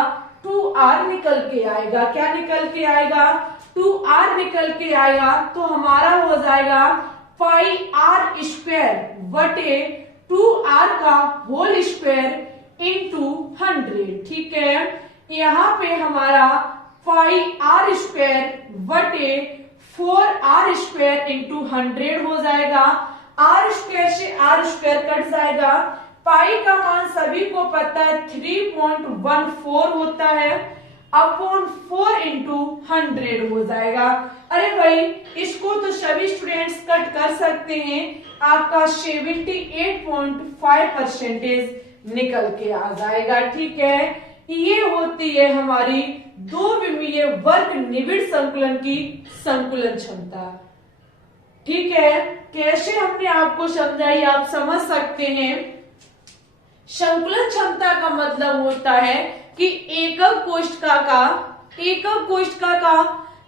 2r निकल के आएगा। क्या निकल के आएगा, 2r निकल के आएगा। तो हमारा हो जाएगा पाई आर स्क्वायर बटे 2r का होल स्क्वायर इंटू 100, ठीक है। यहाँ पे हमारा पाई आर स्क्वायर बटे 4r स्क्वायर इंटू 100 हो जाएगा। आर स्क्वायर से आर स्क्वायर कट जाएगा। पाई का मान सभी को पता है 3.14 होता है, अपॉन 4 इंटू 100 हो जाएगा। अरे भाई, इसको तो सभी स्टूडेंट्स कट कर सकते हैं, आपका 78.5% निकल के आ जाएगा, ठीक है। ये होती है हमारी दो विमीय वर्ग निबिड़ संकुलन की संकुलन क्षमता, ठीक है। कैसे हमने आपको समझाई, आप समझ सकते हैं। संकुलन क्षमता का मतलब होता है कि एकक कोष्ठका का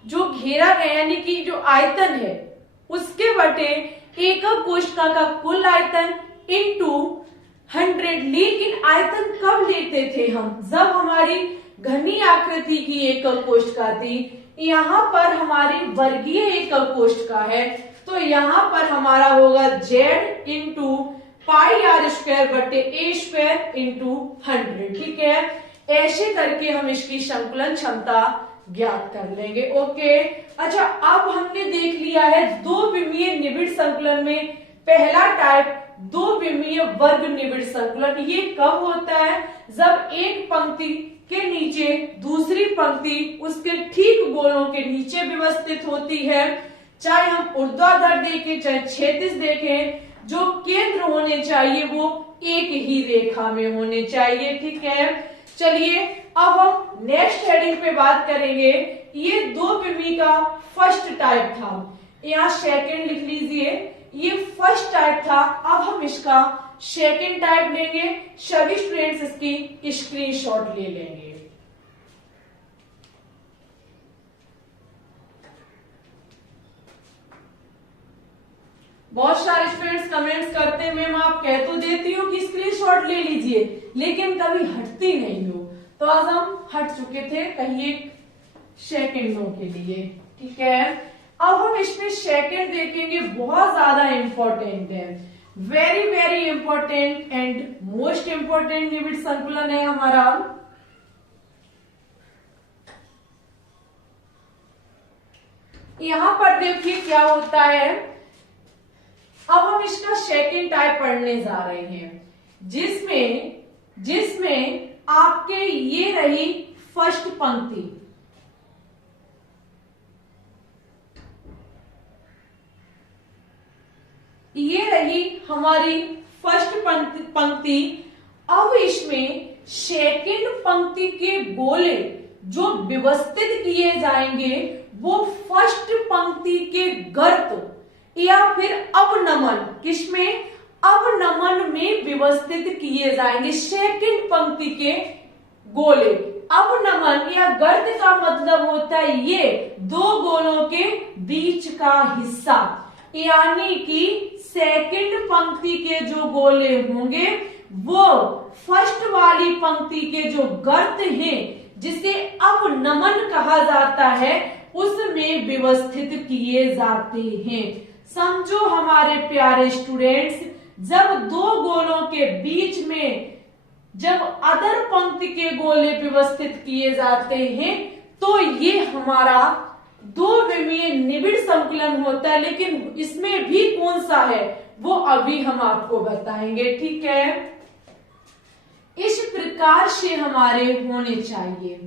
जो घेरा गया यानी कि जो आयतन है उसके बटे एकक कोष्ठका का कुल आयतन इंटू 100। लेकिन आयतन कब लेते थे हम, जब हमारी घनी आकृति की एकक कोष्ठका थी। यहाँ पर हमारी वर्गीय एकक कोष्ठका है, तो यहाँ पर हमारा होगा z into pi R square बटे ए स्क्वायर इंटू 100, ठीक है। ऐसे करके हम इसकी संकुलन क्षमता ज्ञात कर लेंगे। ओके, अच्छा, अब हमने देख लिया है दो विमीय निबिड़ संकुलन में पहला टाइप दो विमीय वर्ग निबिड़ संकुलन। ये कब होता है, जब एक पंक्ति के नीचे दूसरी पंक्ति उसके ठीक गोलों के नीचे व्यवस्थित होती है। चाहे हम ऊर्ध्वाधर देखें चाहे क्षैतिज देखें, जो केंद्र होने चाहिए वो एक ही रेखा में होने चाहिए, ठीक है। चलिए अब हम नेक्स्ट हेडिंग पे बात करेंगे। ये दो विमीय का फर्स्ट टाइप था, यहाँ सेकंड लिख लीजिए, ये फर्स्ट टाइप था। अब हम इसका सेकंड टाइप लेंगे, सभी स्टूडेंट्स इसकी स्क्रीनशॉट ले लेंगे। बहुत सारे स्टूडेंट्स कमेंट्स करते हैं, मैम आप कह तो देती हो कि स्क्रीनशॉट ले लीजिए, लेकिन कभी हटती नहीं हो। तो आज हम हट चुके थे कहीं एक सेकंडों के लिए, ठीक है। अब हम इसमें सेकंड देखेंगे, बहुत ज्यादा इंपॉर्टेंट है, very very important and most important निबिड़ संकुलन है हमारा। यहां पर देखिए क्या होता है। अब हम इसका सेकंड टाइप पढ़ने जा रहे हैं, जिसमें आपके ये रही फर्स्ट पंक्ति, ये रही हमारी फर्स्ट पंक्ति। अब इसमें सेकंड पंक्ति के गोले जो व्यवस्थित किए जाएंगे वो फर्स्ट पंक्ति के गर्त या फिर अवनमन, किसमें, अवनमन में व्यवस्थित किए जाएंगे। सेकंड पंक्ति के गोले, अवनमन या गर्त का मतलब होता है ये दो गोलों के बीच का हिस्सा, यानी कि सेकंड पंक्ति के जो गोले होंगे वो फर्स्ट वाली पंक्ति के जो गर्त हैं, जिसे अवनमन कहा जाता है, उसमें व्यवस्थित किए जाते हैं। समझो हमारे प्यारे स्टूडेंट्स, जब दो गोलों के बीच में जब अदर पंक्ति के गोले व्यवस्थित किए जाते हैं तो ये हमारा दो विमीय निबिड़ संकुलन होता है। लेकिन इसमें भी कौन सा है वो अभी हम आपको बताएंगे, ठीक है। इस प्रकार से हमारे होने चाहिए।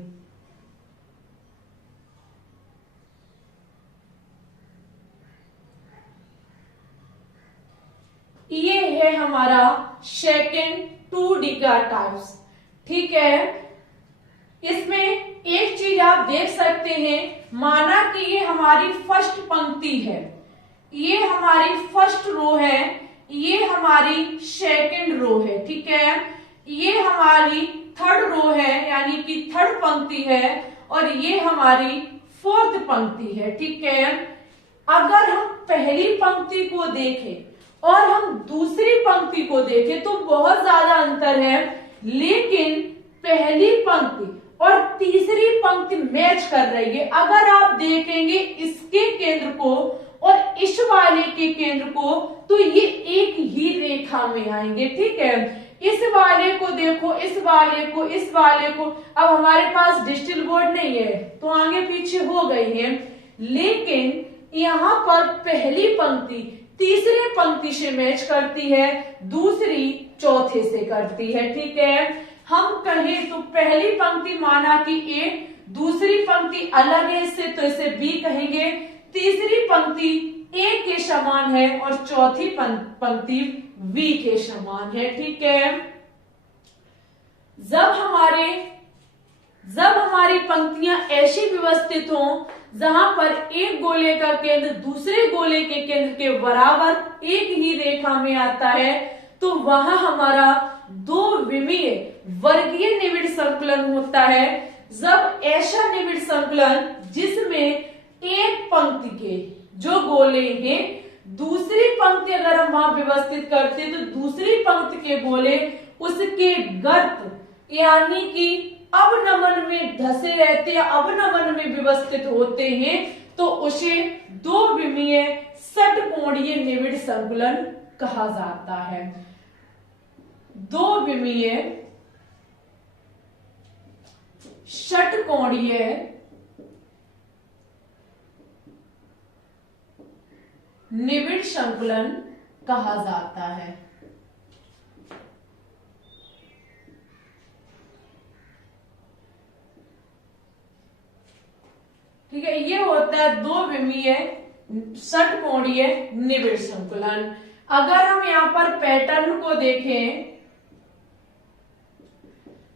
ये है हमारा सेकेंड 2D का टाइप्स, ठीक है। इसमें एक चीज आप देख सकते हैं, माना कि ये हमारी फर्स्ट पंक्ति है, ये हमारी फर्स्ट रो है, ये हमारी सेकेंड रो है, ठीक है। ये हमारी थर्ड रो है यानी कि थर्ड पंक्ति है, और ये हमारी फोर्थ पंक्ति है, ठीक है। अगर हम पहली पंक्ति को देखें और हम दूसरी पंक्ति को देखें तो बहुत ज्यादा अंतर है, लेकिन पहली पंक्ति और तीसरी पंक्ति मैच कर रही है। अगर आप देखेंगे इसके केंद्र को और इस वाले के केंद्र को तो ये एक ही रेखा में आएंगे, ठीक है। इस वाले को देखो, इस वाले को, इस वाले को। अब हमारे पास डिजिटल बोर्ड नहीं है तो आगे पीछे हो गई है, लेकिन यहाँ पर पहली पंक्ति तीसरी पंक्ति से मैच करती है, दूसरी चौथे से करती है, ठीक है। हम कहें तो पहली पंक्ति माना कि ए, दूसरी पंक्ति अलग है इससे तो इसे बी कहेंगे, तीसरी पंक्ति ए के समान है और चौथी पंक्ति वी के समान है, ठीक है। जब हमारी पंक्तियां ऐसी व्यवस्थित हों जहां पर एक गोले का केंद्र दूसरे गोले के केंद्र के बराबर एक ही रेखा में आता है, तो वहां हमारा दो विमीय वर्गीय निबिड़ संकुलन होता है। जब ऐसा निबिड़ संकुलन जिसमें एक पंक्ति के जो गोले हैं, दूसरी पंक्ति अगर हम वहां व्यवस्थित करते हैं तो दूसरी पंक्ति के गोले उसके गर्त यानी कि अवनमन में धसे रहते हैं, अवनमन में व्यवस्थित होते हैं, तो उसे दो विमीय षटकोणीय निबिड़ संकुलन कहा जाता है। दो विमीय षटकोणीय निबिड़ संकुलन कहा जाता है। ठीक है, ये होता है दो विमीय षटकोणीय निबिड़ संकुलन। अगर हम यहाँ पर पैटर्न को देखें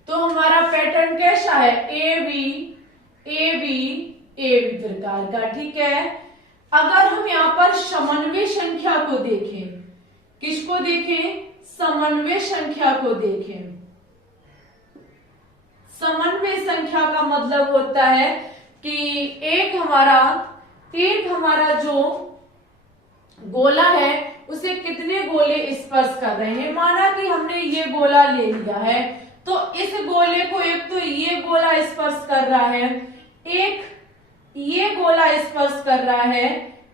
तो हमारा पैटर्न कैसा है, A B A B A B प्रकार का, ठीक है। अगर हम यहाँ पर समन्वय संख्या को देखें, किसको देखें, समन्वय संख्या को देखें। समन्वय संख्या का मतलब होता है कि एक हमारा जो गोला है उसे कितने गोले स्पर्श कर रहे हैं। माना कि हमने ये गोला ले लिया है तो इस गोले को एक तो ये गोला स्पर्श कर रहा है, एक ये गोला स्पर्श कर रहा है,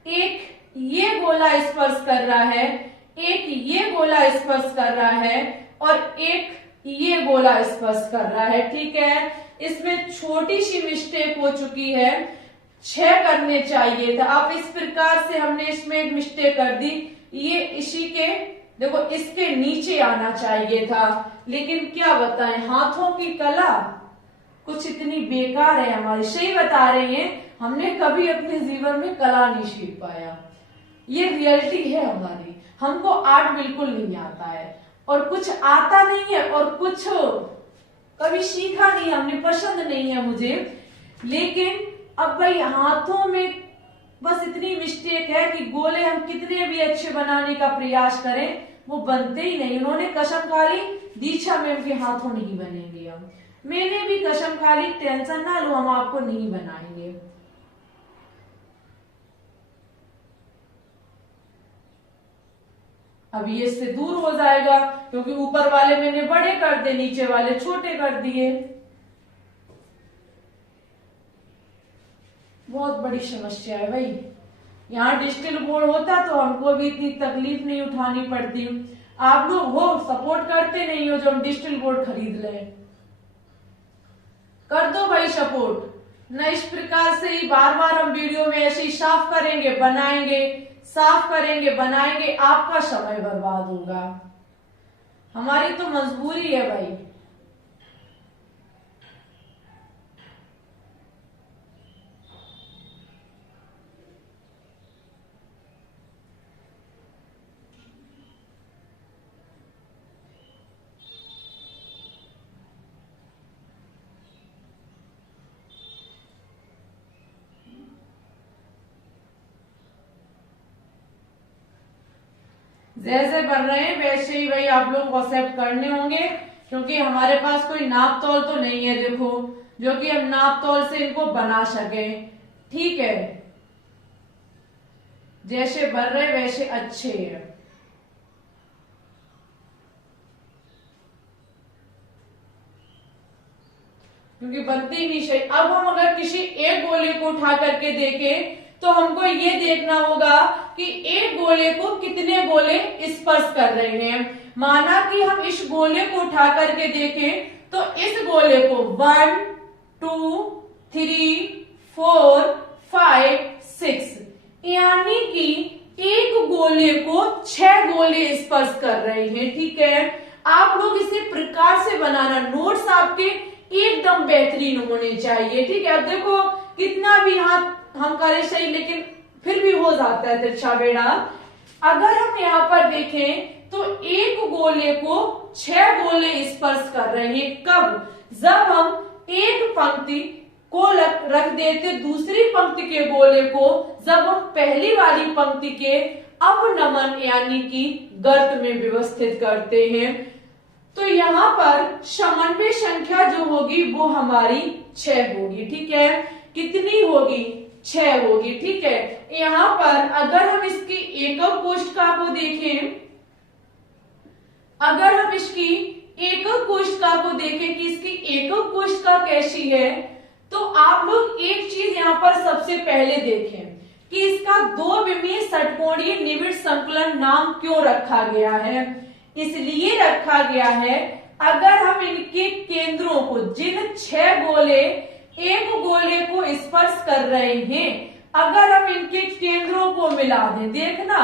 एक ये गोला स्पर्श कर रहा है, एक ये गोला स्पर्श कर रहा है और एक ये गोला स्पर्श कर रहा है, ठीक है। इसमें छोटी सी मिस्टेक हो चुकी है, 6 करने चाहिए था। अब इस प्रकार से हमने इसमें एक मिस्टेक कर दी, ये इसी के देखो इसके नीचे आना चाहिए था, लेकिन क्या बताएं, हाथों की कला कुछ इतनी बेकार है हमारी। सही बता रहे हैं, हमने कभी अपने जीवन में कला नहीं सीख पाया, ये रियलिटी है हमारी। हमको आर्ट बिल्कुल नहीं आता है और कुछ आता नहीं है और कुछ कभी सीखा नहीं, हमने पसंद नहीं है मुझे। लेकिन अब भाई हाथों में बस इतनी मिस्टेक है कि गोले हम कितने भी अच्छे बनाने का प्रयास करें वो बनते ही नहीं। उन्होंने कसम खा ली दीक्षा मैम के हाथों नहीं बनेंगे, हम मैंने भी कसम खा ली, टेंशन ना लो हम आपको नहीं बनाएंगे। अब ये इससे दूर हो जाएगा क्योंकि ऊपर वाले मैंने बड़े कर दिए, नीचे वाले छोटे कर दिए। बहुत बड़ी समस्या है भाई। यहाँ डिजिटल बोर्ड होता तो हमको भी इतनी तकलीफ नहीं उठानी पड़ती। आप लोग हो सपोर्ट करते नहीं हो जो हम डिजिटल बोर्ड खरीद लें। कर दो भाई सपोर्ट, न इस प्रकार से ही बार बार हम वीडियो में ऐसे ही साफ करेंगे बनाएंगे, साफ करेंगे बनाएंगे, आपका समय बर्बाद होगा। हमारी तो मजबूरी है भाई। जैसे भर रहे हैं वैसे ही भाई आप लोग एक्सेप्ट करने होंगे, क्योंकि हमारे पास कोई नाप तौल तो नहीं है देखो, जो कि हम नाप तौल से इनको बना सके। ठीक है, जैसे भर रहे वैसे अच्छे है। क्योंकि बनती ही नहीं सही। अब हम अगर किसी एक गोले को उठा करके देखें तो हमको ये देखना होगा कि एक गोले को कितने गोले स्पर्श कर रहे हैं। माना कि हम इस गोले को उठा करके देखें तो इस गोले को 1 2 3 4 5 6 यानी कि एक गोले को 6 गोले स्पर्श कर रहे हैं। ठीक है, आप लोग इसे प्रकार से बनाना, नोट्स आपके एकदम बेहतरीन होने चाहिए। ठीक है, अब देखो कितना भी यहाँ हम करें सही लेकिन फिर भी हो जाता है तिरछा बेड़ा। अगर हम यहाँ पर देखें तो एक गोले को 6 गोले स्पर्श कर रहे हैं। कब? जब हम एक पंक्ति को रख देते दूसरी पंक्ति के गोले को, जब हम पहली वाली पंक्ति के अपनमन यानी कि गर्त में व्यवस्थित करते हैं। तो यहाँ पर समन्वय संख्या जो होगी वो हमारी 6 होगी। ठीक है, कितनी होगी? 6 होगी। ठीक है, यहाँ पर अगर हम इसकी एकक कोष्ठिका को देखें, अगर हम इसकी एकक कोष्ठिका को देखें कि इसकी एकक कोष्ठिका कैसी है, तो आप लोग एक चीज यहाँ पर सबसे पहले देखें कि इसका 2 विमीय षटकोणीय निबिड़ संकुलन नाम क्यों रखा गया है। इसलिए रखा गया है, अगर हम इनके केंद्रों को, जिन 6 गोले एक गोले को स्पर्श कर रहे हैं, अगर हम इनके केंद्रों को मिला दें, देखना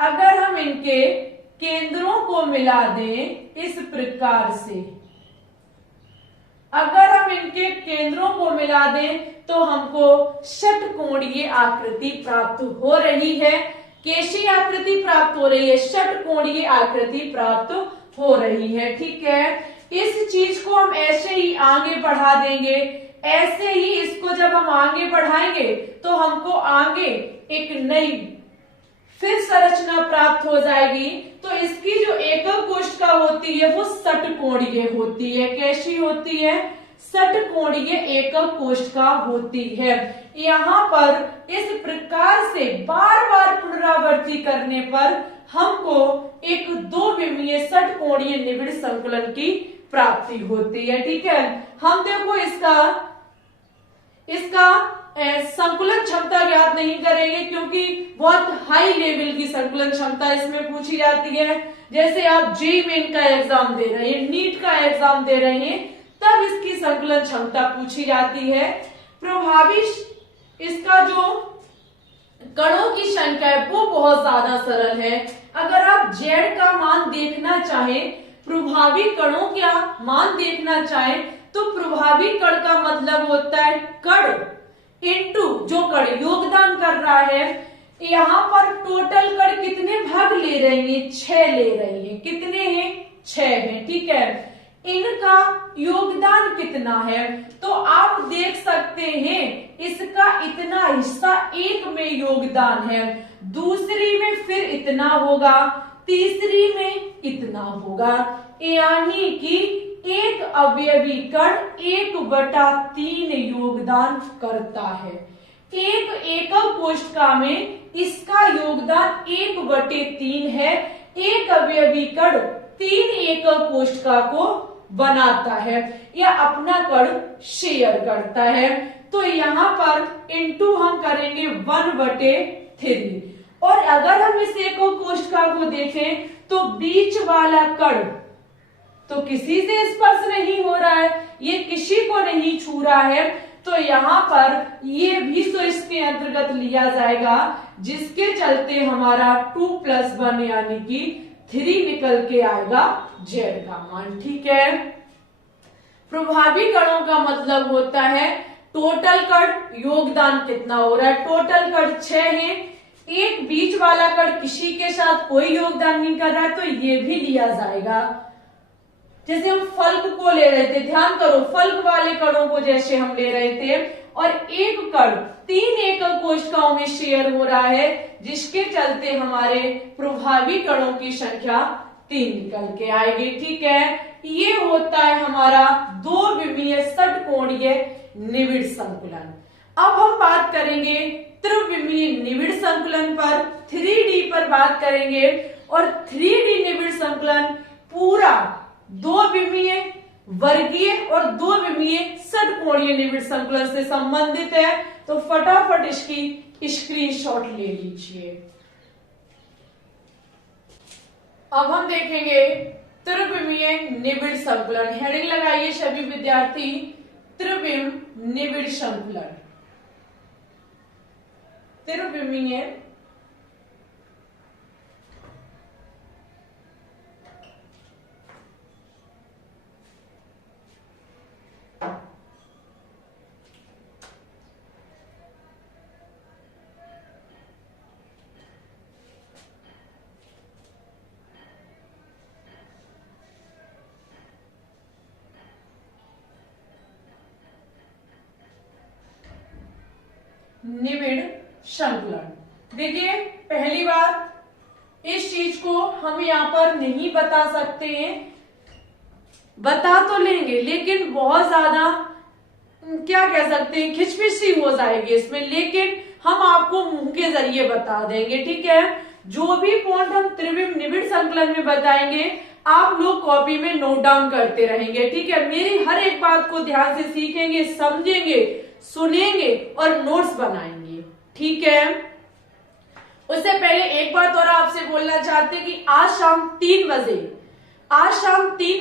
अगर हम इनके केंद्रों को मिला दें इस प्रकार से, अगर हम इनके केंद्रों को मिला दें तो हमको षटकोणीय आकृति प्राप्त हो रही है। कैसी आकृति प्राप्त हो रही है? षटकोणीय आकृति प्राप्त हो रही है। ठीक है, इस चीज को हम ऐसे ही आगे बढ़ा देंगे। ऐसे ही इसको जब हम आगे बढ़ाएंगे तो हमको आगे एक नई फिर संरचना प्राप्त हो जाएगी। तो इसकी जो एकक कोष्ठिका होती है वो षटकोणीय होती है। कैसी होती है? षटकोणीय एकक कोष्ठिका होती है। यहाँ पर इस प्रकार से बार बार पुनरावृत्ति करने पर हमको एक 2 विमीय षटकोणीय निबिड़ संकुलन की प्राप्ति होती है। ठीक है, हम देखो इसका संकुलन क्षमता ज्ञात नहीं करेंगे क्योंकि बहुत हाई लेवल की संकुलन क्षमता इसमें पूछी जाती है। जैसे आप जेईई मेन का एग्जाम दे रहे हैं, नीट का एग्जाम दे रहे हैं, तब इसकी संकुलन क्षमता पूछी जाती है। प्रभावी इसका जो कणों की संख्या है वो बहुत ज्यादा सरल है। अगर आप जेड का मान देखना चाहें, प्रभावी कणों का मान देखना चाहें, तो प्रभावी कण का मतलब होता है कण इनटू जो कण योगदान कर रहा है। यहाँ पर टोटल कण कितने भाग ले रहे हैं? 6 ले रहे हैं। कितने हैं? 6 हैं। ठीक है, इनका योगदान कितना है? तो आप देख सकते हैं इसका इतना हिस्सा एक में योगदान है, दूसरी में फिर इतना होगा, तीसरी में इतना होगा, यानी कि एक अवयवी कण 1/3 योगदान करता है। एक एकक कोष्ठिका में इसका योगदान 1/3 है, एक अवयवी कण 3 एकक कोशिका को बनाता है या अपना कण शेयर करता है। तो यहाँ पर इनटू हम करेंगे 1/3। और अगर हम इस एकक कोशिका को देखें तो बीच वाला कण तो किसी से स्पर्श नहीं हो रहा है, ये किसी को नहीं छू रहा है, तो यहाँ पर ये भी तो इसके अंतर्गत लिया जाएगा, जिसके चलते हमारा 2+1 यानी कि 3 निकल के आएगा जेड का मान। ठीक है, प्रभावी कणों का मतलब होता है टोटल कण योगदान कितना हो रहा है। टोटल कण 6 है, एक बीच वाला कण किसी के साथ कोई योगदान नहीं कर रहा है, तो ये भी लिया जाएगा। जैसे हम फल्क को ले रहे थे, ध्यान करो, फल्क वाले कणों को जैसे हम ले रहे थे और एक कण 3 एकक कोशिकाओं में शेयर हो रहा है, जिसके चलते हमारे प्रभावी कणों की संख्या 3 निकल के आएगी। ठीक है, ये होता है हमारा 2 विमीय षटकोणीय निविड़ संकुलन। अब हम बात करेंगे त्रिविमीय निविड़ संकुलन पर, 3D पर बात करेंगे। और 3D निविड़ संकुलन पूरा 2 विमीय वर्गीय और 2 विमीय षटकोणीय निविड़ संकुलन से संबंधित है। तो फटाफट इसकी स्क्रीनशॉट ले लीजिए। अब हम देखेंगे त्रिविमीय निविड़ संकुलन। हेडिंग लगाइए सभी विद्यार्थी, त्रिविम निविड़ संकुलन। त्रिविमीय निविड़ संकुलन। देखिए, पहली बात इस चीज को हम यहाँ पर नहीं बता सकते हैं, बता तो लेंगे लेकिन बहुत ज्यादा क्या कह सकते हैं, खिचपिची हो जाएगी इसमें, लेकिन हम आपको मुंह के जरिए बता देंगे। ठीक है, जो भी पॉइंट हम त्रिविम निविड़ संकुलन में बताएंगे आप लोग कॉपी में नोट डाउन करते रहेंगे। ठीक है, मेरी हर एक बात को ध्यान से सीखेंगे, समझेंगे, सुनेंगे और नोट्स बनाएंगे। ठीक है, उससे पहले एक बात और आपसे बोलना चाहते हैं कि आज शाम 3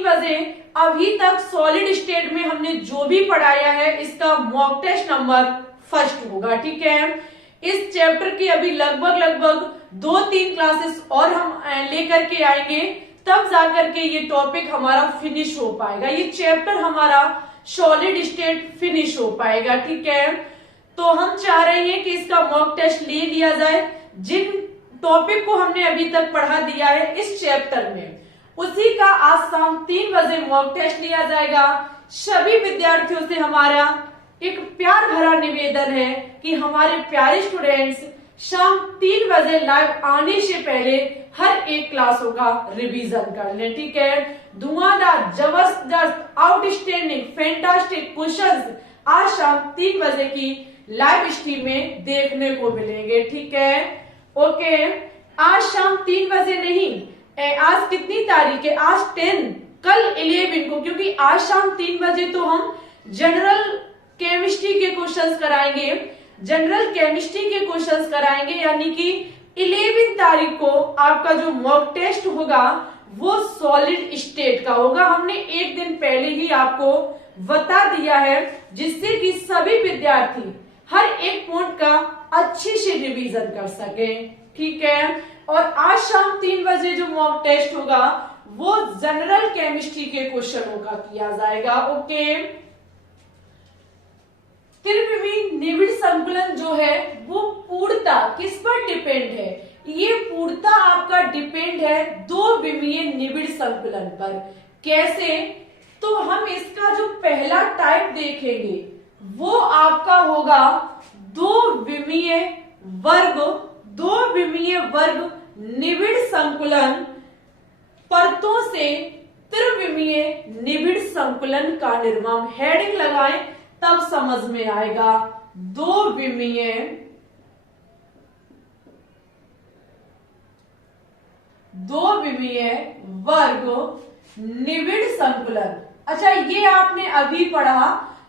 बजे अभी तक सॉलिड स्टेट में हमने जो भी पढ़ाया है इसका मॉक टेस्ट नंबर फर्स्ट होगा। ठीक है, इस चैप्टर की अभी लगभग 2-3 क्लासेस और हम लेकर के आएंगे, तब जाकर के ये टॉपिक हमारा फिनिश हो पाएगा, ये चैप्टर हमारा सॉलिड स्टेट फिनिश हो पाएगा। ठीक है, तो हम चाह रहे हैं कि इसका मॉक टेस्ट ले लिया जाए। जिन टॉपिक को हमने अभी तक पढ़ा दिया है इस चैप्टर में, उसी का आज शाम 3 बजे मॉक टेस्ट लिया जाएगा। सभी विद्यार्थियों से हमारा एक प्यार भरा निवेदन है कि हमारे प्यारे स्टूडेंट्स शाम 3 बजे लाइव आने से पहले हर एक क्लासों का रिवीजन कर लें। ठीक है, धुआंधार, जबरदस्त, आउटस्टैंडिंग, फैंटास्टिक क्वेश्चंस आज शाम 3 बजे की लाइव स्ट्रीम में देखने को मिलेंगे। ठीक है, ओके, आज शाम 3 बजे नहीं, आज कितनी तारीख है, आज 10, कल 11 को, क्योंकि आज शाम 3 बजे तो हम जनरल केमिस्ट्री के क्वेश्चंस कराएंगे, यानी कि 11 तारीख को आपका जो मॉक टेस्ट होगा वो सॉलिड स्टेट का होगा। हमने एक दिन पहले ही आपको बता दिया है, जिससे कि सभी विद्यार्थी हर एक पॉइंट का अच्छे से रिवीजन कर सके। ठीक है, और आज शाम 3 बजे जो मॉक टेस्ट होगा वो जनरल केमिस्ट्री के क्वेश्चनों का किया जाएगा। ओके, त्रिविमीय निविड़ संकुलन जो है वो पूर्णता किस पर डिपेंड है, ये पूर्णता आपका डिपेंड है 2 विमीय निविड़ संकुलन पर। कैसे, तो हम इसका जो पहला टाइप देखेंगे वो आपका होगा 2 विमीय वर्ग निविड़ संकुलन परतों से त्रिविमीय निविड़ संकुलन का निर्माण। हेडिंग लगाएं तब समझ में आएगा। 2 विमीय दो विमीय वर्ग निबिड़ संकुलन। अच्छा, ये आपने अभी पढ़ा,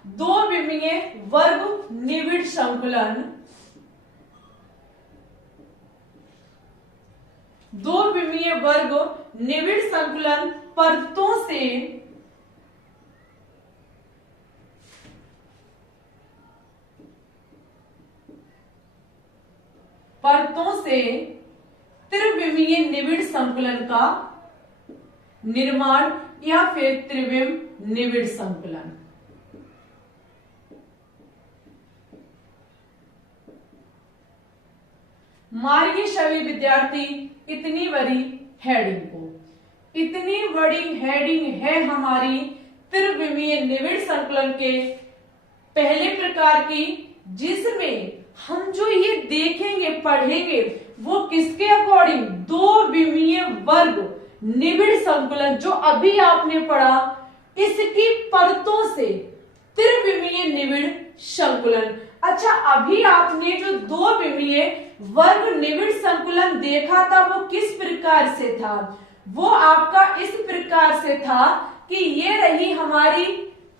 दो विमीय वर्ग निबिड़ संकुलन। दो विमीय वर्ग निबिड़ संकुलन परतों से त्रिविमीय निबिड़ संकुलन का निर्माण या फिर त्रिविम निबिड़ संकुलन। मारिए सभी विद्यार्थी इतनी बड़ी हेडिंग को। इतनी बड़ी हेडिंग है हमारी त्रिविमीय निबिड़ संकुलन के पहले प्रकार की, जिसमें हम जो ये देखेंगे पढ़ेंगे वो किसके अकॉर्डिंग, दो विमीय वर्ग निबिड़ संकुलन जो अभी आपने पढ़ा, इसकी परतों से त्रिविमीय निबिड़ संकुलन। अच्छा, अभी आपने जो दो विमीय वर्ग निबिड़ संकुलन देखा था वो किस प्रकार से था, वो आपका इस प्रकार से था कि ये रही हमारी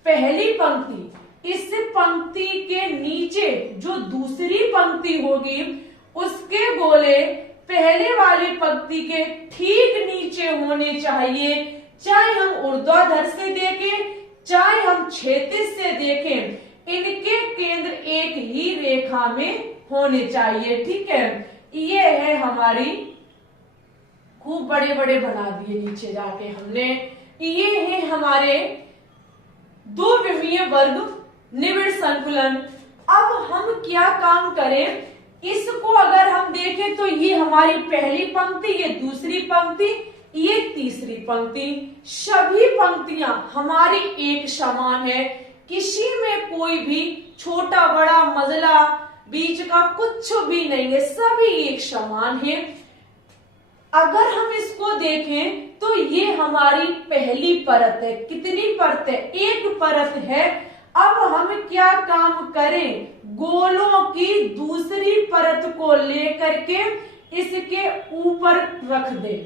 पहली पंक्ति, इस पंक्ति के नीचे जो दूसरी पंक्ति होगी उसके गोले पहले वाली पंक्ति के ठीक नीचे होने चाहिए, चाहे हम ऊर्ध्वाधर से देखें चाहे हम क्षैतिज से देखें, इनके केंद्र एक ही रेखा में होने चाहिए। ठीक है, ये है हमारी, खूब बड़े बड़े बना दिए नीचे जाके हमने, ये है हमारे दो विमीय वर्ग निबिड़ संकुलन। अब हम क्या काम करें, इसको अगर हम देखें तो ये हमारी पहली पंक्ति, ये दूसरी पंक्ति, ये तीसरी पंक्ति, सभी पंक्तियां हमारी एक समान है, किसी में कोई भी छोटा बड़ा मजला बीच का कुछ भी नहीं है, सभी एक समान है। अगर हम इसको देखें तो ये हमारी पहली परत है। कितनी परत है, एक परत है। अब हम क्या काम करें, गोलों की दूसरी परत को लेकर के इसके ऊपर रख दें,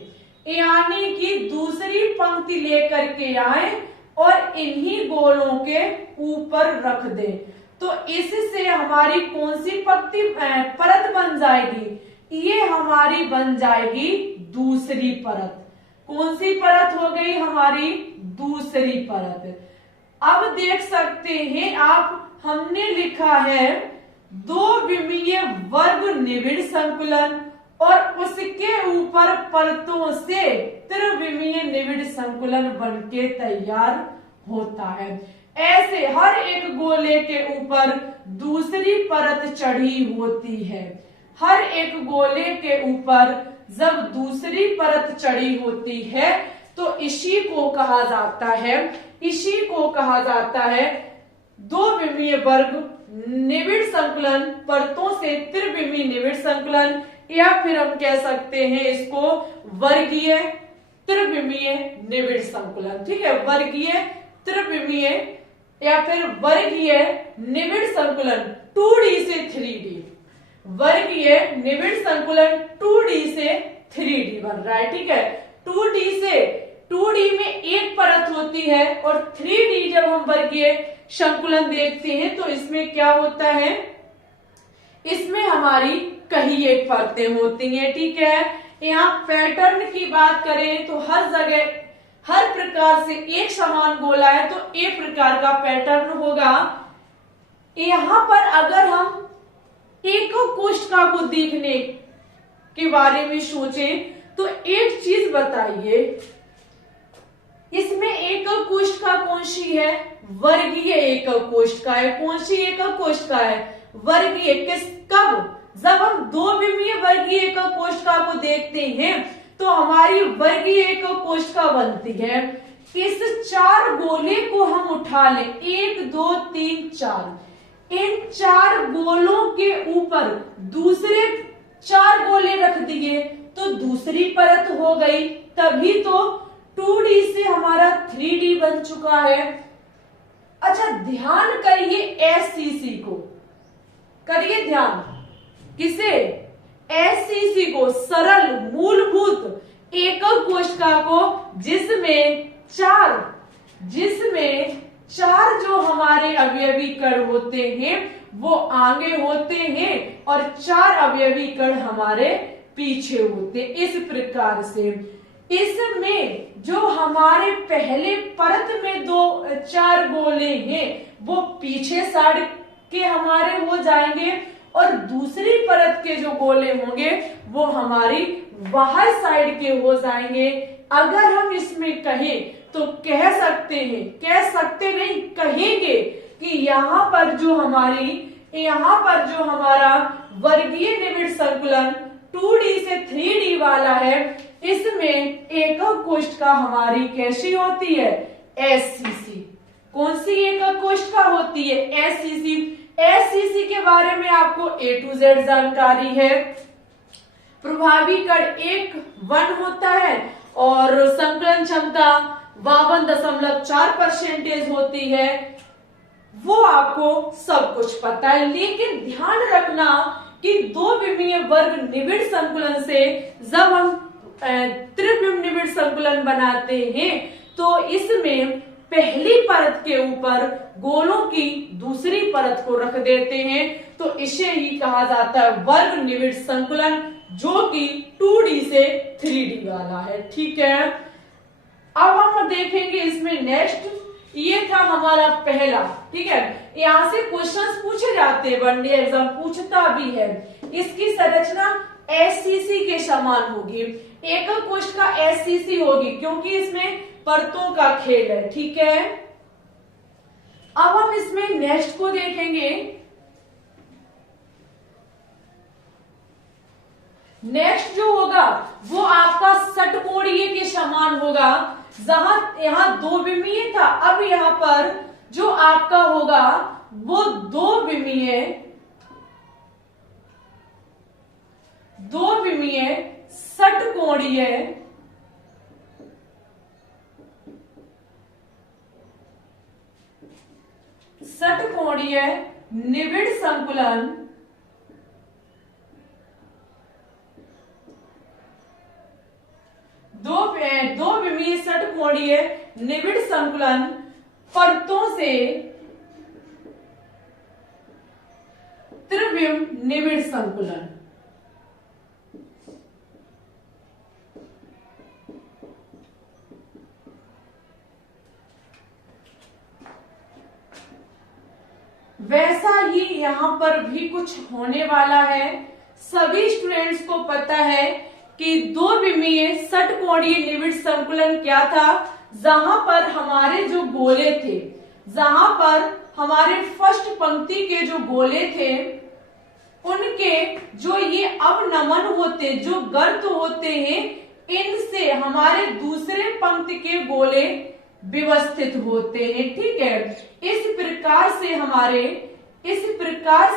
यानी कि दूसरी पंक्ति लेकर के आए और इन्हीं गोलों के ऊपर रख दें, तो इससे हमारी कौन सी पंक्ति परत बन जाएगी, ये हमारी बन जाएगी दूसरी परत। कौन सी परत हो गई हमारी, दूसरी परत। अब देख सकते हैं आप, हमने लिखा है दो विमीय वर्ग निबिड़ संकुलन और उसके ऊपर परतों से त्रिविमीय निबिड़ संकुलन बनके तैयार होता है। ऐसे हर एक गोले के ऊपर दूसरी परत चढ़ी होती है। हर एक गोले के ऊपर जब दूसरी परत चढ़ी होती है तो इसी को कहा जाता है दो विमीय वर्ग निबिड़ संकुलन परतों से त्रिविमीय निबिड़ संकुलन, या फिर हम कह सकते हैं इसको वर्गीय त्रिविमीय निबिड़ संकुलन। ठीक है, वर्गीय त्रिविमीय या फिर वर्गीय निबिड़ संकुलन 2D से 3D, वर्गीय निबिड़ संकुलन 2D से 3D बन रहा है। ठीक है, 2D में एक परत होती है और 3D जब हम वर्गीय संकुलन देखते हैं तो इसमें क्या होता है, इसमें हमारी कहीं एक परतें होती हैं। ठीक है, यहाँ पैटर्न की बात करें तो हर जगह हर प्रकार से एक समान गोला है तो एक प्रकार का पैटर्न होगा। यहाँ पर अगर हम एक कोष्ठका को देखने के बारे में सोचें तो एक चीज बताइए, इसमें एक कोष्ठका कौन सी है, वर्गीय एक कोष्ठका है। कौन सी एक कोष्ठका है, वर्गीय। किस कब, जब हम दो विमीय वर्गीय एक कोष्ठका को देखते हैं तो हमारी वर्गीय एक कोष्ठका बनती है। इस चार गोले को हम उठा लें, 1 2 3 4, इन चार गोलों के ऊपर दूसरे चार गोले रख दिए तो दूसरी परत हो गई, तभी तो 2D से हमारा 3D बन चुका है। अच्छा, ध्यान करिए SCC को, करिए ध्यान, किसे, SCC को, सरल मूलभूत एकक कोशिका को जिसमें चार जो हमारे अवयवी कण होते हैं वो आगे होते हैं और 4 अवयवी कण हमारे पीछे होते। इस प्रकार से इसमें जो हमारे पहले परत में 4 गोले हैं वो पीछे साइड के हमारे हो जाएंगे और दूसरी परत के जो गोले होंगे वो हमारी बाहर साइड के हो जाएंगे। अगर हम इसमें कहें तो कह सकते नहीं कहेंगे कि यहाँ पर जो हमारा वर्गीय निबिड़ संकुलन 2D से 3D वाला है, इसमें एकक कोशिका हमारी कैसी होती है? SCC। कौन सी एकक कोशिका होती है? SCC। SCC के बारे में आपको A to Z जानकारी है। प्रभावी कण 1 होता है और संकलन क्षमता 52.4% होती है। वो आपको सब कुछ पता है, लेकिन ध्यान रखना कि 2 विमीय वर्ग निबिड़ संकुलन से जब हम त्रिविम निबिड़ संकुलन बनाते हैं तो इसमें पहली परत के ऊपर गोलों की दूसरी परत को रख देते हैं, तो इसे ही कहा जाता है वर्ग निबिड़ संकुलन, जो कि 2D से 3D वाला है। ठीक है, अब हम देखेंगे इसमें नेक्स्ट, ये था हमारा पहला। ठीक है, यहाँ से क्वेश्चंस पूछे जाते हैं, वनडे एग्जाम पूछता भी है। इसकी संरचना SCC के समान होगी, एकक कोशिका SCC होगी क्योंकि इसमें परतों का खेल है। ठीक है, अब हम इसमें नेक्स्ट को देखेंगे। नेक्स्ट जो होगा वो आपका षटकोणीय के समान होगा। जहां यहाँ 2 विमीय था, अब यहाँ पर जो आपका होगा वो 2 विमीय षटकोणीय निबिड़ संकुलन दो विमीय षटकोणीय निबिड़ संकुलन परतों से त्रिविम निबिड़ संकुलन। वैसा ही यहाँ पर भी कुछ होने वाला है। सभी स्टूडेंट्स को पता है कि 2 विमीय षटकोणीय निबिड़ संकुलन क्या था, जहां पर हमारे जो गोले थे, जहां पर हमारे फर्स्ट पंक्ति के जो गोले थे उनके जो ये अवनमन होते, जो गर्त होते हैं, इनसे हमारे दूसरे पंक्ति के गोले व्यवस्थित होते हैं। ठीक है, इस प्रकार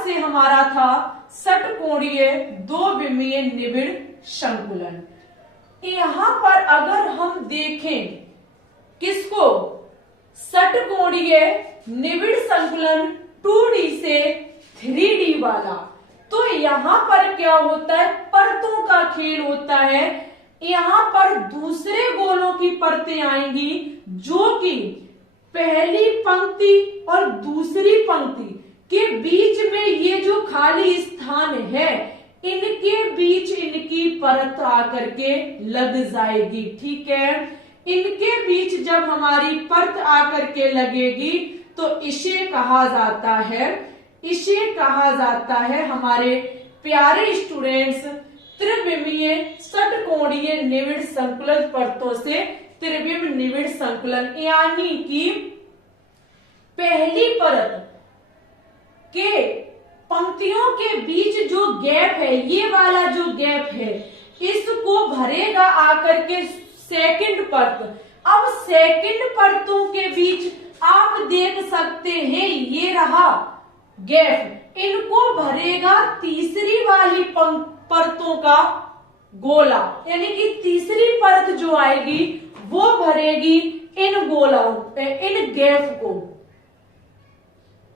से हमारा था षटकोणीय 2 विमीय निबिड़ संकुलन। यहां पर अगर हम देखें किसको, षटकोणीय निबिड़ संकुलन 2D से 3D वाला, तो यहां पर क्या होता है? परतों का खेल होता है। यहां पर दूसरे गोलों की परतें आएंगी जो कि पहली पंक्ति और दूसरी पंक्ति के बीच में ये जो खाली स्थान है, इनके बीच इनकी परत आकर के लग जाएगी। ठीक है, इनके बीच जब हमारी परत आकर के लगेगी तो इसे कहा जाता है हमारे प्यारे स्टूडेंट्स त्रिविमीय षटकोणीय निबिड़ संकुलन परतों से त्रिविम निबिड़ संकुलन। यानी कि पहली परत के पंक्तियों के बीच जो गैप है, ये वाला जो गैप है, इसको भरेगा आकर के सेकंड परत। अब सेकंड परतों के बीच आप देख सकते हैं ये रहा गैप, इनको भरेगा तीसरी वाली परतों का गोला, यानी कि तीसरी परत जो आएगी वो भरेगी इन गैप को।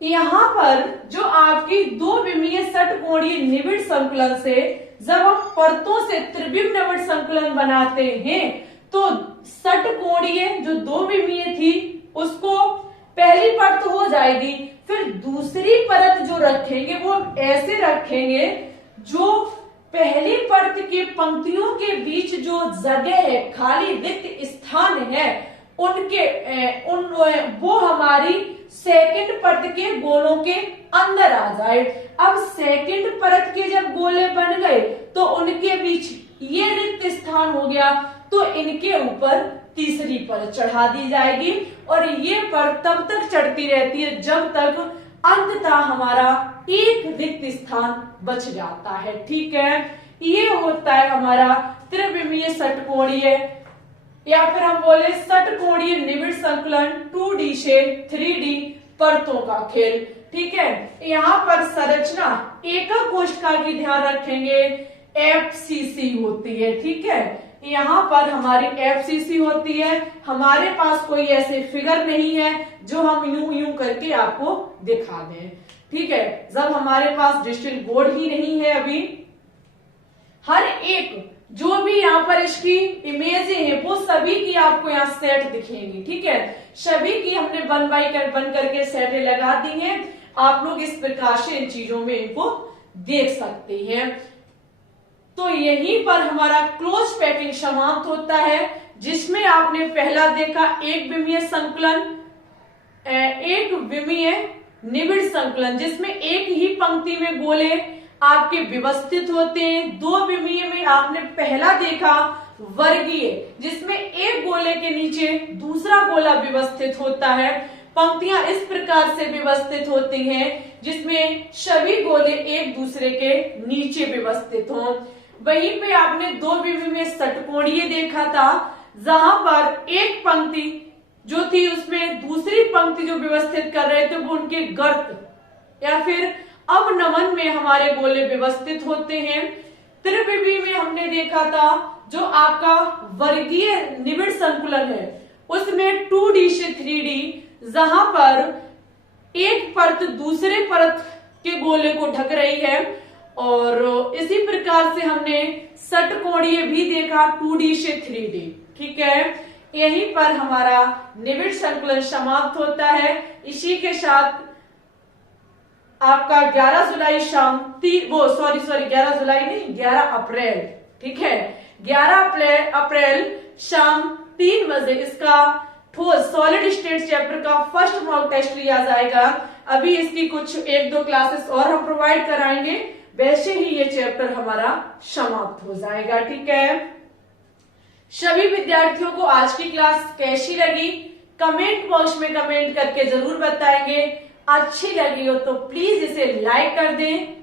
यहाँ पर जो आपकी दो विमीय षटकोणीय निबिड़ संकुलन से जब हम परतों से त्रिविम निबिड़ संकुलन बनाते हैं तो षटकोणीय जो दो विमीय थी उसको पहली परत हो जाएगी, फिर दूसरी परत जो रखेंगे वो ऐसे रखेंगे जो पहली परत के पंक्तियों के बीच जो जगह है, खाली रिक्त स्थान है, वो हमारी सेकंड परत के गोलों के अंदर आ जाए। अब सेकंड परत के जब गोले बन गए तो उनके बीच ये रिक्त स्थान हो गया, तो इनके ऊपर तीसरी परत चढ़ा दी जाएगी और ये परत तब तक चढ़ती रहती है जब तक अंततः हमारा एक रिक्त स्थान बच जाता है। ठीक है, ये होता है हमारा त्रिविमीय षटकोणीय या फिर हम बोले षटकोणीय निबिड़ संकुलन 2D से 3D परतों का खेल। ठीक है, यहाँ पर संरचना एकक कोशिका की ध्यान रखेंगे FCC होती है। ठीक है, यहाँ पर हमारी FCC होती है। हमारे पास कोई ऐसे फिगर नहीं है जो हम यूं यूं करके आपको दिखा दें। ठीक है, जब हमारे पास डिजिटल बोर्ड ही नहीं है अभी, हर एक जो भी यहाँ पर इसकी इमेजें हैं वो सभी की आपको यहाँ सेट दिखेंगी। ठीक है, सभी की हमने बन करके सेटें लगा दी हैं। आप लोग इस प्रकार से इन चीजों में इनको देख सकते हैं। तो यहीं पर हमारा क्लोज पैकिंग समाप्त होता है, जिसमें आपने पहला देखा एक विमीय संकुलन, एक विमीय निबिड़ संकुलन जिसमें एक ही पंक्ति में गोले आपके व्यवस्थित होते हैं। दो विमीय में आपने पहला देखा वर्गीय, जिसमें एक गोले के नीचे दूसरा गोला व्यवस्थित होता है। पंक्तियां इस प्रकार से व्यवस्थित होती हैं जिसमें सभी गोले एक दूसरे के नीचे व्यवस्थित हों। वहीं पे आपने दो विमीय षटकोणीय देखा था, जहां पर एक पंक्ति जो थी उसमें दूसरी पंक्ति जो व्यवस्थित कर रहे थे वो उनके गर्त या फिर अवनमन में हमारे गोले व्यवस्थित होते हैं। त्रिविमीय में हमने देखा था जो आपका वर्गीय निबिड़ संकुलन है उसमें 2D से 3D, जहां पर एक परत दूसरे परत के गोले को ढक रही है, और इसी प्रकार से हमने षटकोणीय भी देखा 2D से 3D। ठीक है, यहीं पर हमारा निबिड़ संकुलन समाप्त होता है। इसी के साथ आपका 11 जुलाई शाम 11 जुलाई नहीं 11 अप्रैल, ठीक है, 11 अप्रैल शाम 3 बजे इसका ठोस सॉलिड स्टेट चैप्टर का फर्स्ट मॉक टेस्ट लिया जाएगा। अभी इसकी कुछ 1-2 क्लासेस और हम प्रोवाइड कराएंगे, वैसे ही ये चैप्टर हमारा समाप्त हो जाएगा। ठीक है, सभी विद्यार्थियों को आज की क्लास कैसी लगी कमेंट बॉक्स में कमेंट करके जरूर बताएंगे। अच्छी लगी हो तो प्लीज इसे लाइक कर दें,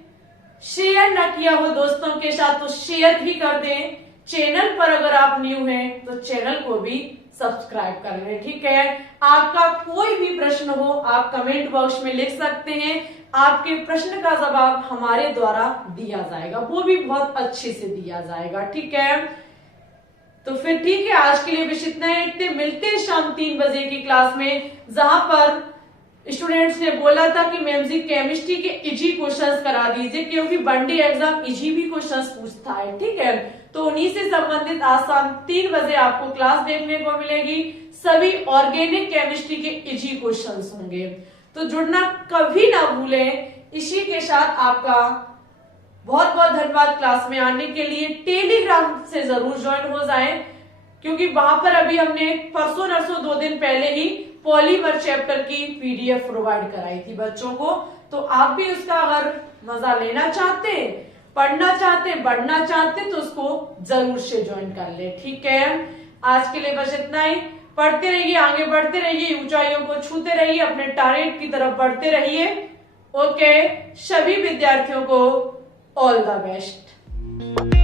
शेयर न किया हो दोस्तों के साथ तो शेयर भी कर दें। चैनल पर अगर आप न्यू हैं तो चैनल को भी सब्सक्राइब कर लें। ठीक है, आपका कोई भी प्रश्न हो आप कमेंट बॉक्स में लिख सकते हैं, आपके प्रश्न का जवाब हमारे द्वारा दिया जाएगा, वो भी बहुत अच्छे से दिया जाएगा। ठीक है, तो फिर ठीक है, आज के लिए बस इतना ही। मिलते हैं शाम 3 बजे की क्लास में, जहां पर स्टूडेंट्स ने बोला था कि मैम जी केमिस्ट्री के इजी क्वेश्चंस करा दीजिए, क्योंकि वनडे एग्जाम इजी भी क्वेश्चंस पूछता है। ठीक है, तो उन्हीं से संबंधित आज शाम 3 बजे आपको क्लास देखने को मिलेगी। सभी ऑर्गेनिक केमिस्ट्री के इजी क्वेश्चंस होंगे, तो जुड़ना कभी ना भूलें। इसी के साथ आपका बहुत बहुत धन्यवाद। क्लास में आने के लिए टेलीग्राम से जरूर ज्वाइन हो जाएं, क्योंकि वहां पर अभी हमने परसों नरसों 2 दिन पहले ही पॉलीमर चैप्टर की PDF प्रोवाइड कराई थी बच्चों को, तो आप भी उसका अगर मजा लेना चाहते, पढ़ना चाहते, बढ़ना चाहते तो उसको जरूर से ज्वाइन कर ले। ठीक है, आज के लिए बस इतना ही। पढ़ते रहिए, आगे बढ़ते रहिए, ऊंचाइयों को छूते रहिए, अपने टारगेट की तरफ बढ़ते रहिए। ओके, सभी विद्यार्थियों को ऑल द बेस्ट।